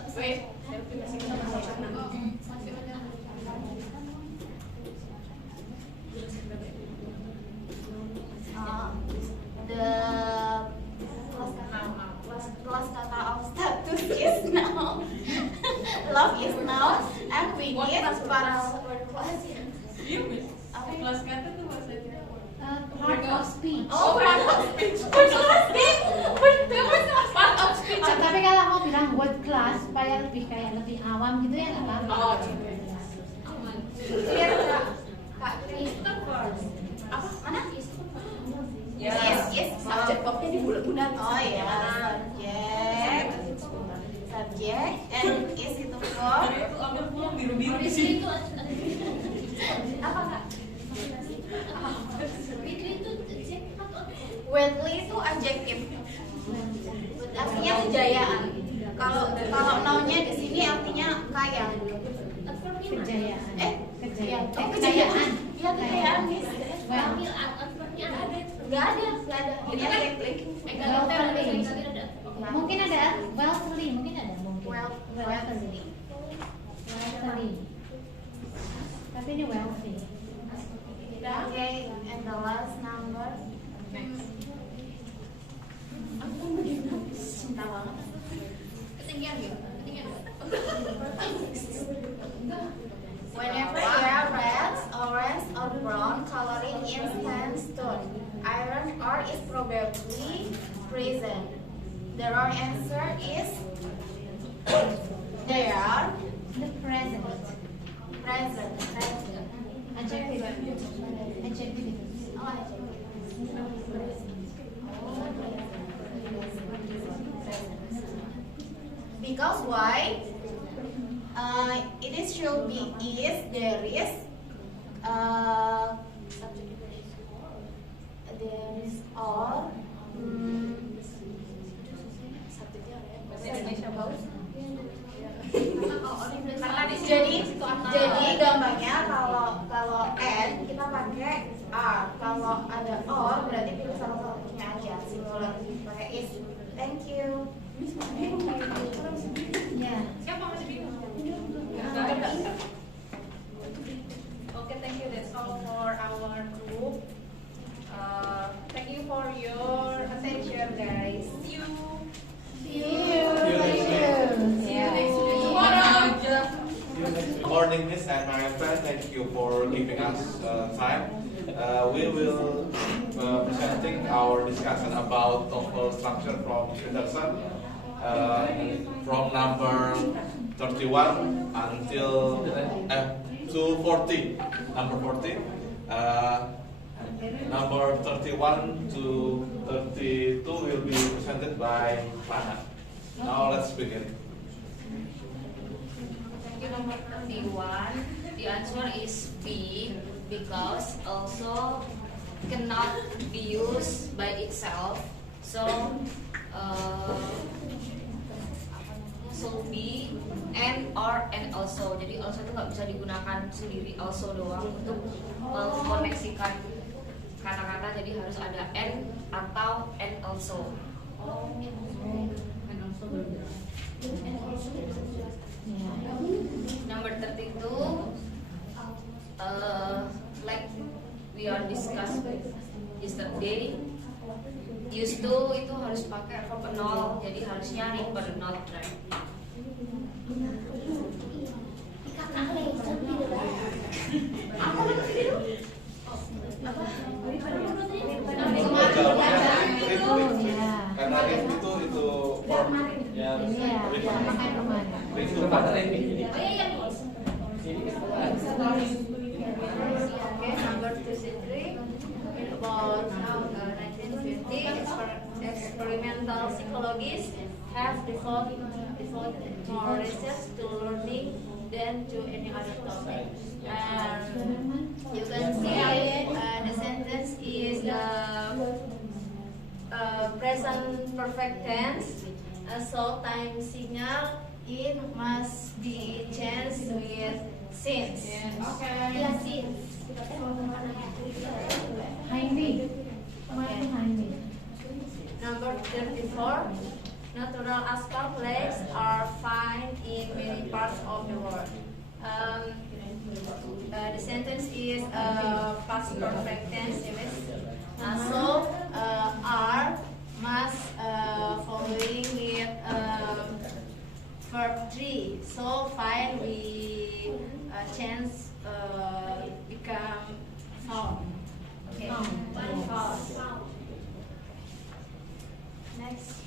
The plus kata of status is noun. Love is noun and we need parallel word class. Kelas kata tuh maksudnya Part of speech. Oh, part of speech. Part of speech. Tapi kalau mau bilang word class supaya lebih awam gitu ya nggak apa-apa. Oh, aman. Clear Kak? Kak, Christopher. Apa? Mana? Ya. Yes. Subject verbnya dibulat-bulat. Oh iya. Subject and is itu verb. itu ambil pulang biru-biru di Fikri sini. itu Apa Kak? Fikri itu Wealthy itu adjektif. Artinya kejayaan. Kalau nounnya di sini artinya kaya. Kejayaan. Kejayaan. Kejayaan. Iya kejayaan guys. Kamil adverbnya ada. Nggak ada. Ini adjektif. Mungkin ada wealthy, mungkin ada mungkin. Wealthy. Wealthy. Tapi ini wealthy. Okay, and the last number. Cinta banget. Ketinggian ya? Ketinggian ya? Whenever there are red, orange, or brown coloring in sandstone, iron ore is probably present. The wrong answer is there. The present. Present. Adjective. Adjective itu. Oh, adjective. Because why? It is should be is, there is, there is or Bahasa Indonesia bagus. morning, Miss and my friend. Thank you for giving us time. We will presenting our discussion about TOEFL structure from Peterson from number 31 until to 40. Number 40. Number 31 to 32 will be presented by Rana. Now let's begin. Thank you. Number 31. The answer is B, because also cannot be used by itself. So B and or and also. Jadi also itu nggak bisa digunakan sendiri also doang untuk mengkoneksikan kata-kata. Jadi harus ada and atau and also. Number 32, like we are discussed yesterday, used to itu harus pakai verb nol, jadi harusnya refer not right. Karena itu form ya Okay, number 23 about 1950 experimental psychologists have devoted more research to learning than to any other topic. You can see the sentence is present perfect tense, so time signal it must be changed with since. Okay. Yeah, since. Number 34. Natural aspal plaques are found in many parts of the world. The sentence is past perfect tense. So are must following with verb 3. So fine we change become found. Okay. Found. Next.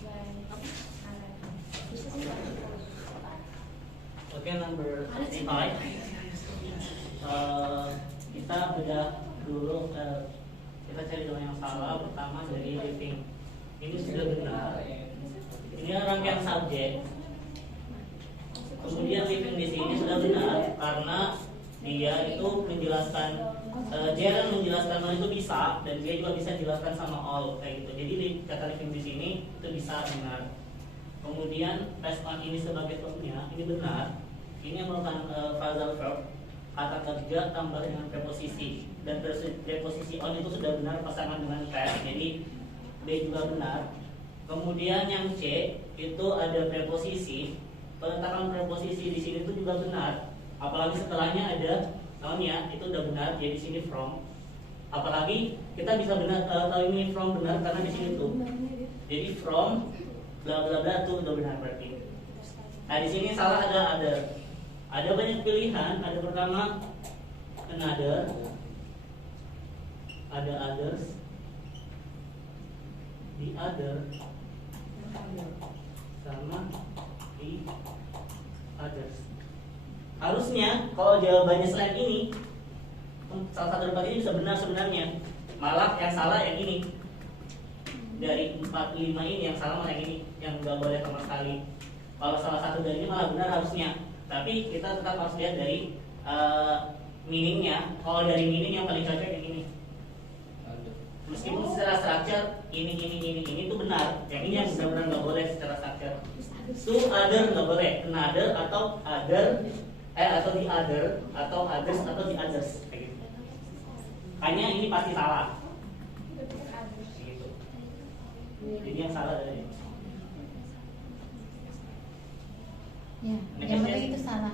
Oke, number 35. Kita bedah dulu, kita cari dulu yang salah. Pertama dari living. Ini sudah benar. Ini rangkaian subjek. Kemudian living di sini sudah benar karena dia itu menjelaskan, Jaren menjelaskan all itu bisa, dan dia juga bisa jelaskan sama all kayak gitu. Jadi kata living di sini itu bisa benar. Kemudian respon ini sebagai verbnya ini benar. Ini merupakan phrasal verb, kata kerja tambah dengan preposisi, dan preposisi on itu sudah benar pasangan dengan past, jadi B juga benar. Kemudian yang C itu ada preposisi, peletakan preposisi di sini itu juga benar, apalagi setelahnya ada noun-nya itu udah benar, jadi di sini from. Apalagi kita bisa benar tahu ini from benar karena di sini tuh, jadi from bla bla bla tuh udah benar berarti. Nah di sini salah ada other. Ada banyak pilihan. Ada pertama another, ada others, the other, sama the others. Harusnya kalau jawabannya selain ini, salah satu tempat ini bisa benar sebenarnya. Malah yang salah yang ini. Dari 4, 5 ini yang salah malah yang ini, yang nggak boleh sama sekali. Kalau salah satu dari ini malah benar harusnya. Tapi kita tetap harus lihat dari meaningnya. Kalau dari meaning yang paling cocok yang ini. Meskipun secara structure ini itu benar. Yang ini yang benar-benar nggak boleh secara structure. To other nggak boleh. Another atau other, atau the other, atau others atau the others. Kayak gitu. Hanya ini pasti salah. Gitu. Jadi yang salah dari ya, yang penting itu salah.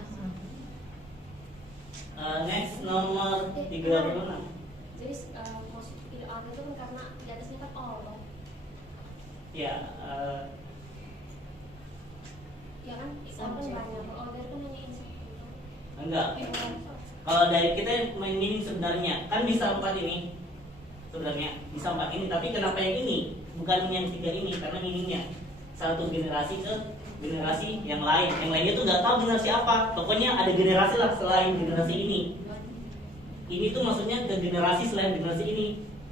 Next nomor 36. Jadi positif on itu karena di atasnya kan all. Ya, Ya kan, example banyak. Order kan hanya insert. Enggak. Kalau dari kita main meaning sebenarnya kan bisa 4 ini. Sebenarnya bisa 4 ini, tapi kenapa yang ini bukan yang 3 ini? Karena meaningnya satu generasi ke generasi yang lain. Yang lainnya tuh nggak tahu generasi apa. Pokoknya ada generasi lah selain generasi ini. Ini tuh maksudnya ke generasi selain generasi ini.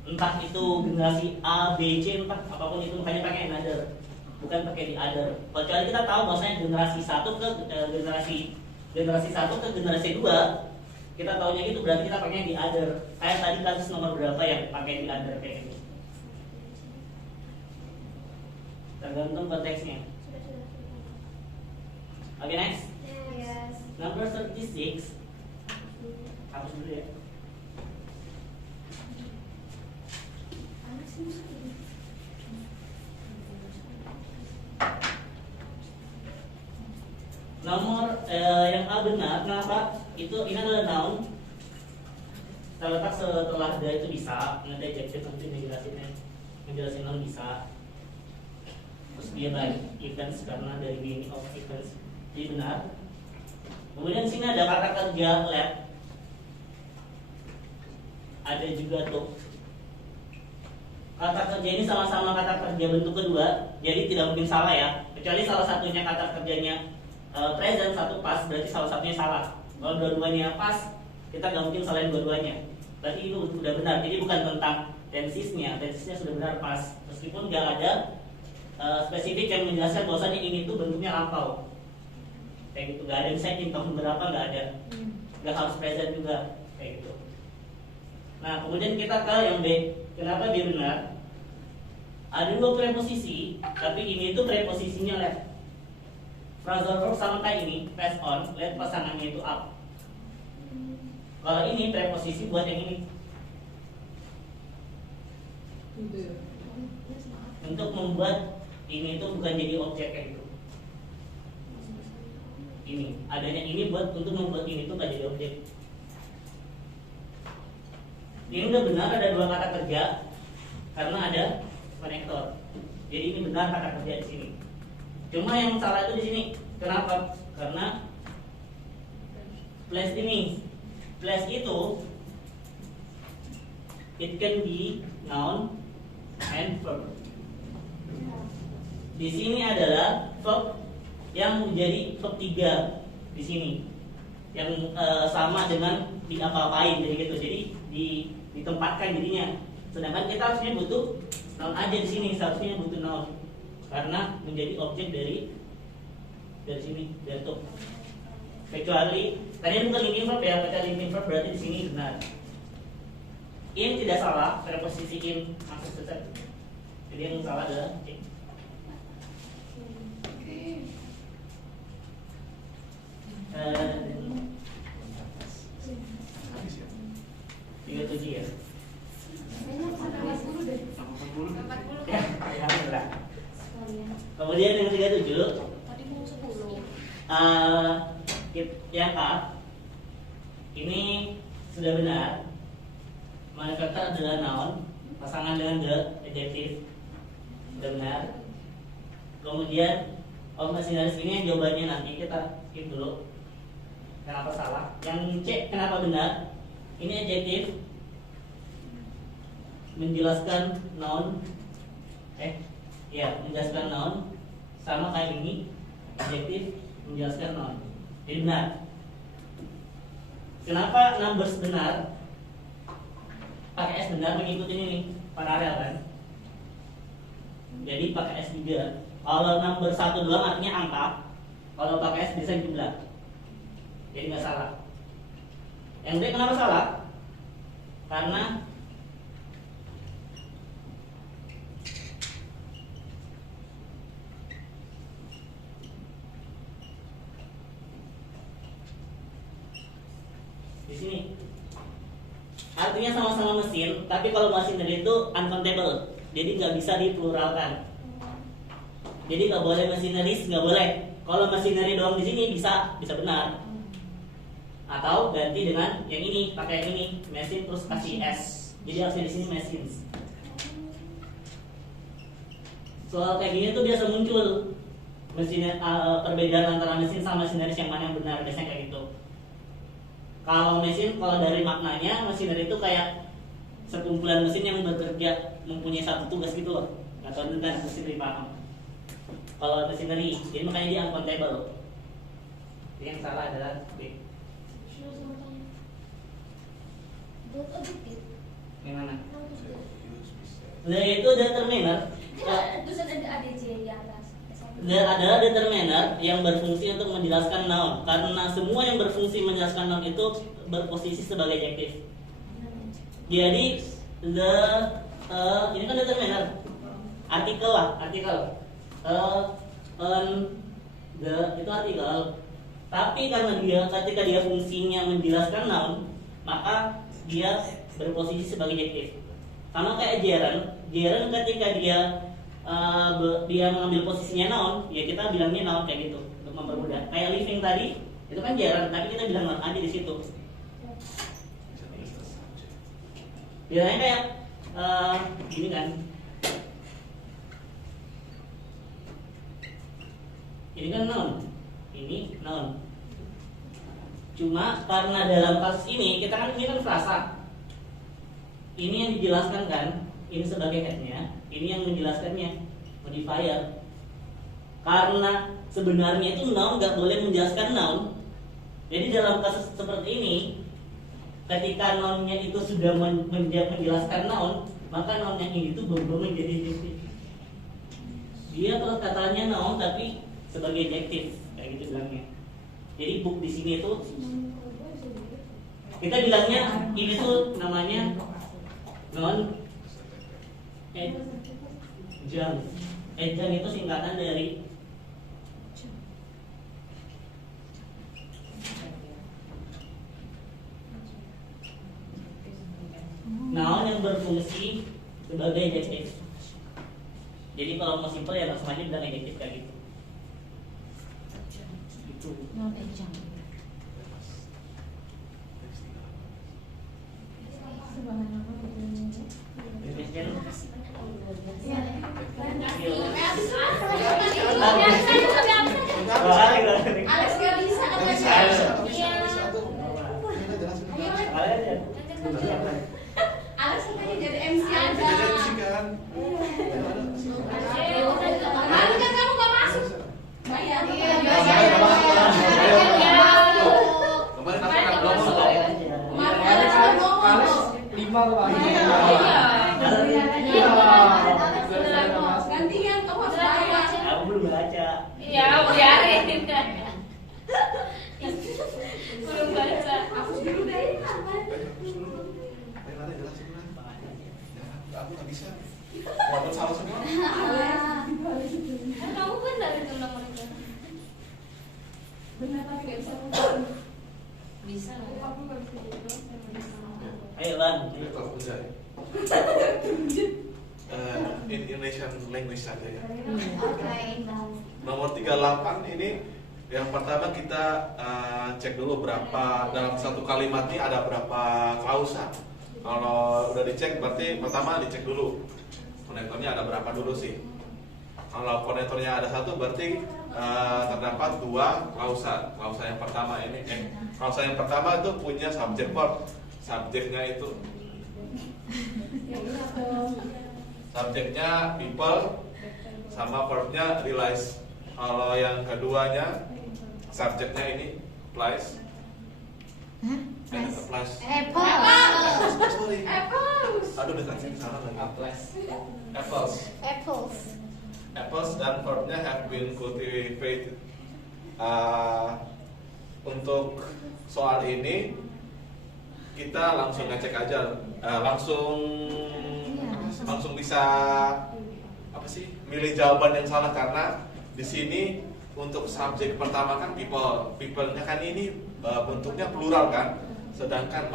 Entah itu generasi A, B, C, entah apapun itu, makanya pakai another, bukan pakai the other. Kecuali kita tahu bahwasanya generasi 1 ke generasi 1 ke generasi 2, kita tahunya gitu, berarti kita pakai the other. Kayak tadi kasus nomor berapa yang pakai the other kayak gitu. Tergantung konteksnya. Oke, next. Yes. Number 36. Hapus dulu ya. Nomor yang A benar, kenapa? Ini adalah noun. Terletak setelah dia itu bisa, nanti adjective nanti ngejelasin noun bisa. Terus dia by events karena dari meaning of events, jadi benar. Kemudian sini ada kata kerja lab, ada juga tuh. Kata kerja ini sama-sama kata kerja bentuk kedua, jadi tidak mungkin salah ya. Kecuali salah satunya kata kerjanya present, satu pas, berarti salah satunya salah. Kalau dua-duanya pas, kita nggak mungkin salahin dua-duanya. Berarti itu sudah benar. Jadi bukan tentang tensisnya sudah benar pas. Meskipun nggak ada spesifik yang menjelaskan bahwasanya ini tuh bentuknya lampau. Kayak gitu, nggak ada misalnya tahun berapa, nggak ada. Nggak harus present juga, kayak gitu. Nah, kemudian kita ke yang B. Kenapa dia benar? Ada 2 preposisi, tapi ini tuh preposisinya left. Phrasal verb sama kayak ini, pass on, left pasangannya itu up. Kalau ini preposisi buat yang ini, untuk membuat ini itu bukan jadi objek kayak gitu. Ini adanya ini buat untuk membuat ini tuh gak jadi objek. Ini udah benar ada 2 kata kerja karena ada konektor. Jadi ini benar kata kerja di sini. Cuma yang salah itu di sini. Kenapa? Karena place ini, place itu it can be noun and verb. Di sini adalah verb yang menjadi verb 3 di sini, yang sama dengan diapa-apain, jadi gitu. Jadi ditempatkan jadinya. Sedangkan kita harusnya butuh noun aja di sini, seharusnya butuh noun karena menjadi objek dari sini bentuk. Kecuali tadi bukan linking verb ya, kecuali linking verb berarti di sini benar. In tidak salah, preposisi in masuk selesai. Jadi yang salah adalah C. Tiga tujuh ya. Ya, alhamdulillah. Kemudian yang 37 yang A ini sudah benar. Manifestor adalah noun, pasangan dengan the, adjective, sudah benar. Kemudian masinaris ini jawabannya nanti kita skip dulu. Kenapa salah? Yang C kenapa benar? Ini adjective menjelaskan noun, menjelaskan noun sama kayak ini, adjective menjelaskan noun. Jadi benar. Kenapa numbers benar? Pakai S benar mengikuti ini nih, paralel kan? Jadi pakai S juga. Kalau number 1 doang artinya angka. Kalau pakai S bisa jumlah. Jadi nggak salah. Yang D kenapa salah? Karena di sini artinya sama-sama mesin, tapi kalau machinery itu uncountable, jadi nggak bisa dipluralkan. Jadi nggak boleh machineries, nggak boleh. Kalau machinery doang di sini bisa benar. Atau ganti dengan yang ini, pakai yang ini, mesin terus kasih S. Jadi harusnya di sini machines. Soal kayak gini tuh biasa muncul mesin, perbedaan antara mesin sama machineries yang mana yang benar, biasanya kayak gitu. Kalau mesin, kalau dari maknanya machinery itu kayak sekumpulan mesin yang bekerja mempunyai satu tugas gitu loh. Nggak tahu itu kan machinery paham. Kalau machinery, jadi makanya dia uncountable. Jadi yang salah adalah B. Yang mana? Itu determiner. Terus ada ADJ di atas. Adalah determiner yang berfungsi untuk menjelaskan noun. Karena semua yang berfungsi menjelaskan noun itu berposisi sebagai adjektif. Jadi ini kan determiner, artikel lah, artikel. The itu artikel. Tapi karena ketika dia fungsinya menjelaskan noun, maka dia berposisi sebagai adjektif. Sama kayak gerund ketika dia mengambil posisinya noun, ya kita bilangnya noun kayak gitu untuk mempermudah. Kayak living tadi itu kan gerund, tapi kita bilang noun aja di situ. Biasanya kayak gini kan. Ini kan noun, ini noun. Cuma karena dalam kasus ini kita kan ini kan frasa. Ini yang dijelaskan kan, ini sebagai headnya, ini yang menjelaskannya modifier. Karena sebenarnya itu noun nggak boleh menjelaskan noun. Jadi dalam kasus seperti ini, ketika nounnya itu sudah menjelaskan noun, maka noun yang ini itu berubah menjadi adjektif. Dia terus katanya noun tapi sebagai adjektif kayak gitu bilangnya. Jadi book di sini itu kita bilangnya ini tuh namanya noun adjunct. Adjunct itu singkatan dari noun yang berfungsi sebagai adjektif. Jadi kalau mau simple ya langsung aja bilang adjektif kayak gitu. Itu. Non adjunct. Alex gak bisa Alex katanya jadi MC aja. Kemarin kan kamu gak masuk. Bayar. Lima loh. Gantian kamu harus bayar. Aku belum baca. Iya, biarin. Belum baca. Aku dulu dari kapan? Aku nggak bisa. Walaupun salah semua. Kan kamu benar itu nomor itu. Benar tapi nggak bisa. Bisa lah. Aku nggak bisa gitu. Ayo Lan. In Indonesian language saja ya. Oke. Nomor 38 ini yang pertama kita cek dulu berapa dalam satu kalimat ini ada berapa klausa. Kalau udah dicek berarti pertama dicek dulu konektornya ada berapa dulu sih. Kalau konektornya ada satu berarti terdapat dua klausa. Klausa yang pertama ini klausa yang pertama itu punya subject verb. Subjeknya itu subjeknya people sama verbnya realize. Kalau yang keduanya subjeknya ini place. Place. Sorry. Aduh dekat salah lagi. Apples. Apples dan verbnya have been cultivated. Untuk soal ini kita langsung ngecek aja, langsung bisa apa sih milih jawaban yang salah karena di sini untuk subjek pertama kan people-nya kan ini bentuknya plural kan, sedangkan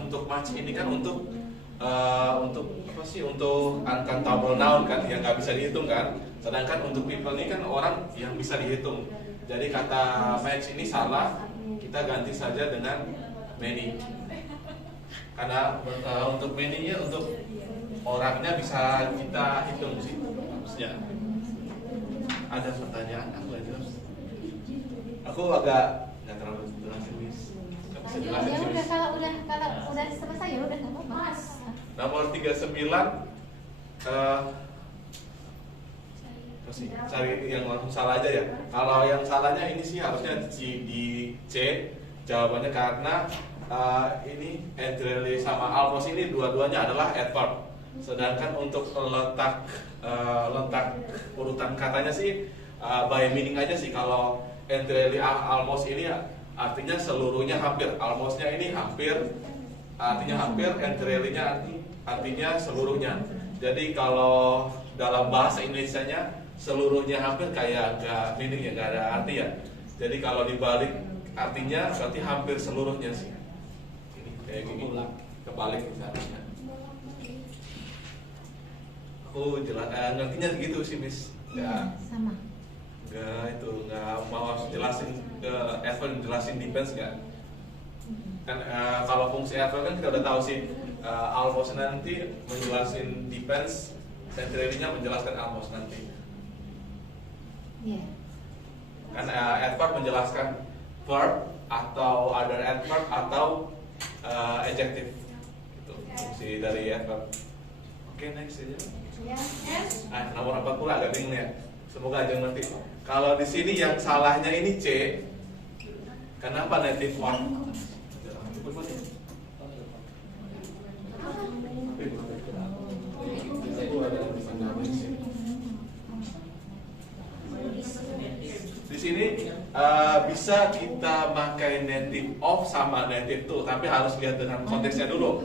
untuk match ini kan untuk apa sih untuk uncountable noun kan yang nggak bisa dihitung kan, sedangkan untuk people ini kan orang yang bisa dihitung. Jadi kata match ini salah, kita ganti saja dengan many. Karena untuk many-nya untuk orangnya bisa kita hitung sih harusnya. Ada pertanyaan aku aja. Aku agak nggak terlalu jelas ini. Bisa jelasin Ya sih, udah Miss. kalau udah selesai ya udah nggak apa-apa. Nomor 39 cari yang langsung salah aja ya. Kalau yang salahnya ini sih harusnya di C jawabannya, karena ini Adreli sama almost ini dua-duanya adalah adverb. Sedangkan untuk letak urutan katanya sih by meaning aja sih. Kalau Adreli almost ini artinya seluruhnya hampir, almostnya ini hampir artinya hampir, Adrelinya artinya seluruhnya. Jadi kalau dalam bahasa Indonesianya seluruhnya hampir kayak gak meaning ya, gak ada arti ya. Jadi kalau dibalik artinya berarti hampir seluruhnya sih. Ini kayak gini, kebalik misalnya. Aku ngertinya gitu sih, Miss. Sama. Nggak itu, nggak mau jelasin adverb, jelasin depends nggak. Kan kalau fungsi adverb kan kita udah tahu sih, almost nanti menjelasin depends, centralnya menjelaskan almost nanti. Iya. Kan adverb menjelaskan verb atau other adverb atau adjective. Itu fungsi dari adverb. Oke, next aja. Nomor 40 agak bingung ya. Semoga aja ngerti. Kalau di sini yang salahnya ini C. Kenapa native form? Di sini bisa kita pakai native of sama native to, tapi harus lihat dengan konteksnya dulu.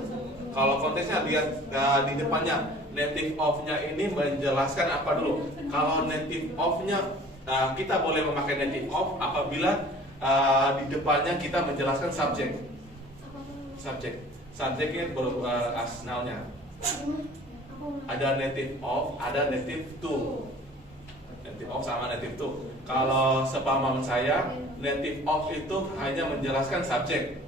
Kalau konteksnya lihat di depannya, native of-nya ini menjelaskan apa dulu? Kalau native of-nya kita boleh memakai native of apabila di depannya kita menjelaskan subjek. Subjeknya berupa noun-nya. Ada native of, ada native to. Native of sama native to. Kalau sepemahaman saya, native of itu hanya menjelaskan subjek.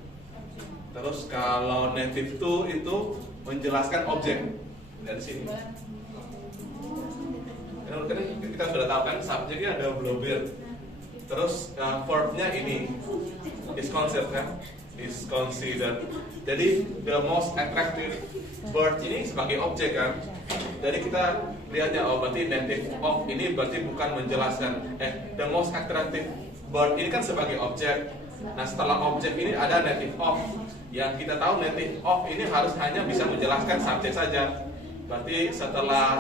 Terus kalau native to itu menjelaskan objek. Dari sini. Karena kita sudah tahu kan subjeknya ada blobir. Terus verb-nya ini is considered kan? Is considered. Jadi the most attractive word ini sebagai objek kan? Jadi kita lihatnya, oh berarti native of ini berarti bukan menjelaskan the most attractive word ini kan sebagai objek. Nah setelah objek ini ada native of. Yang kita tahu native of ini harus hanya bisa menjelaskan subjek saja. Berarti setelah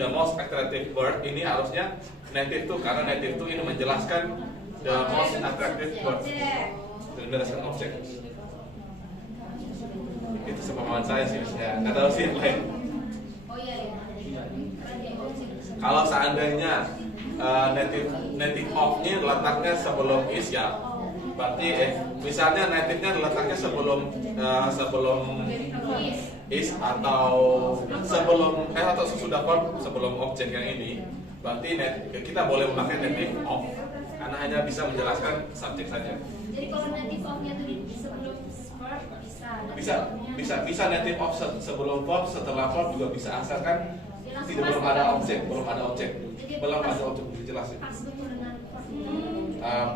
the most attractive word ini harusnya native to, karena native to ini menjelaskan the most attractive word. Menjelaskan objek. Itu sepemahaman saya sih, nggak tahu sih yang lain. Kalau seandainya native of-nya letaknya sebelum is ya, berarti misalnya native-nya letaknya sebelum is atau sebelum atau sesudah verb, sebelum objek yang ini, berarti kita boleh memakai native of karena hanya bisa menjelaskan subjek saja. Jadi kalau native of-nya itu sebelum verb bisa native of sebelum verb, setelah verb juga bisa, asalkan belum ada objek dijelasin.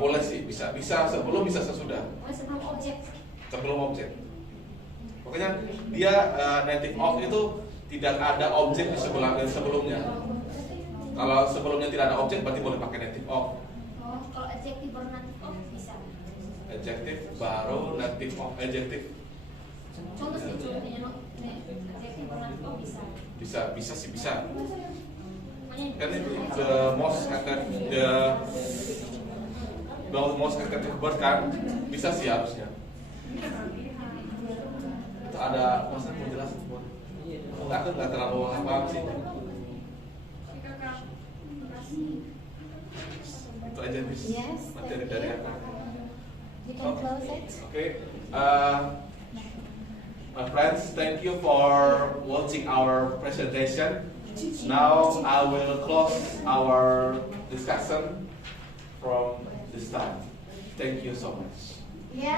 Boleh sih, bisa sebelum, bisa sesudah. Sebelum objek. Pokoknya dia native of itu tidak ada objek di sebelumnya. Kalau sebelumnya tidak ada objek berarti boleh pakai native of. Kalau adjective baru native of bisa. Adjective baru native of adjective. Contoh sih contohnya adjective baru native of bisa. Bisa sih bisa. Kan itu the most attractive word kan, bisa sih harusnya. Itu ada maksud mau jelasin buat? Aku nggak terlalu paham sih. Itu aja bis. Materi dari aku. Okay. My friends, thank you for watching our presentation. Now I will close our discussion from this time. Thank you so much. Yeah.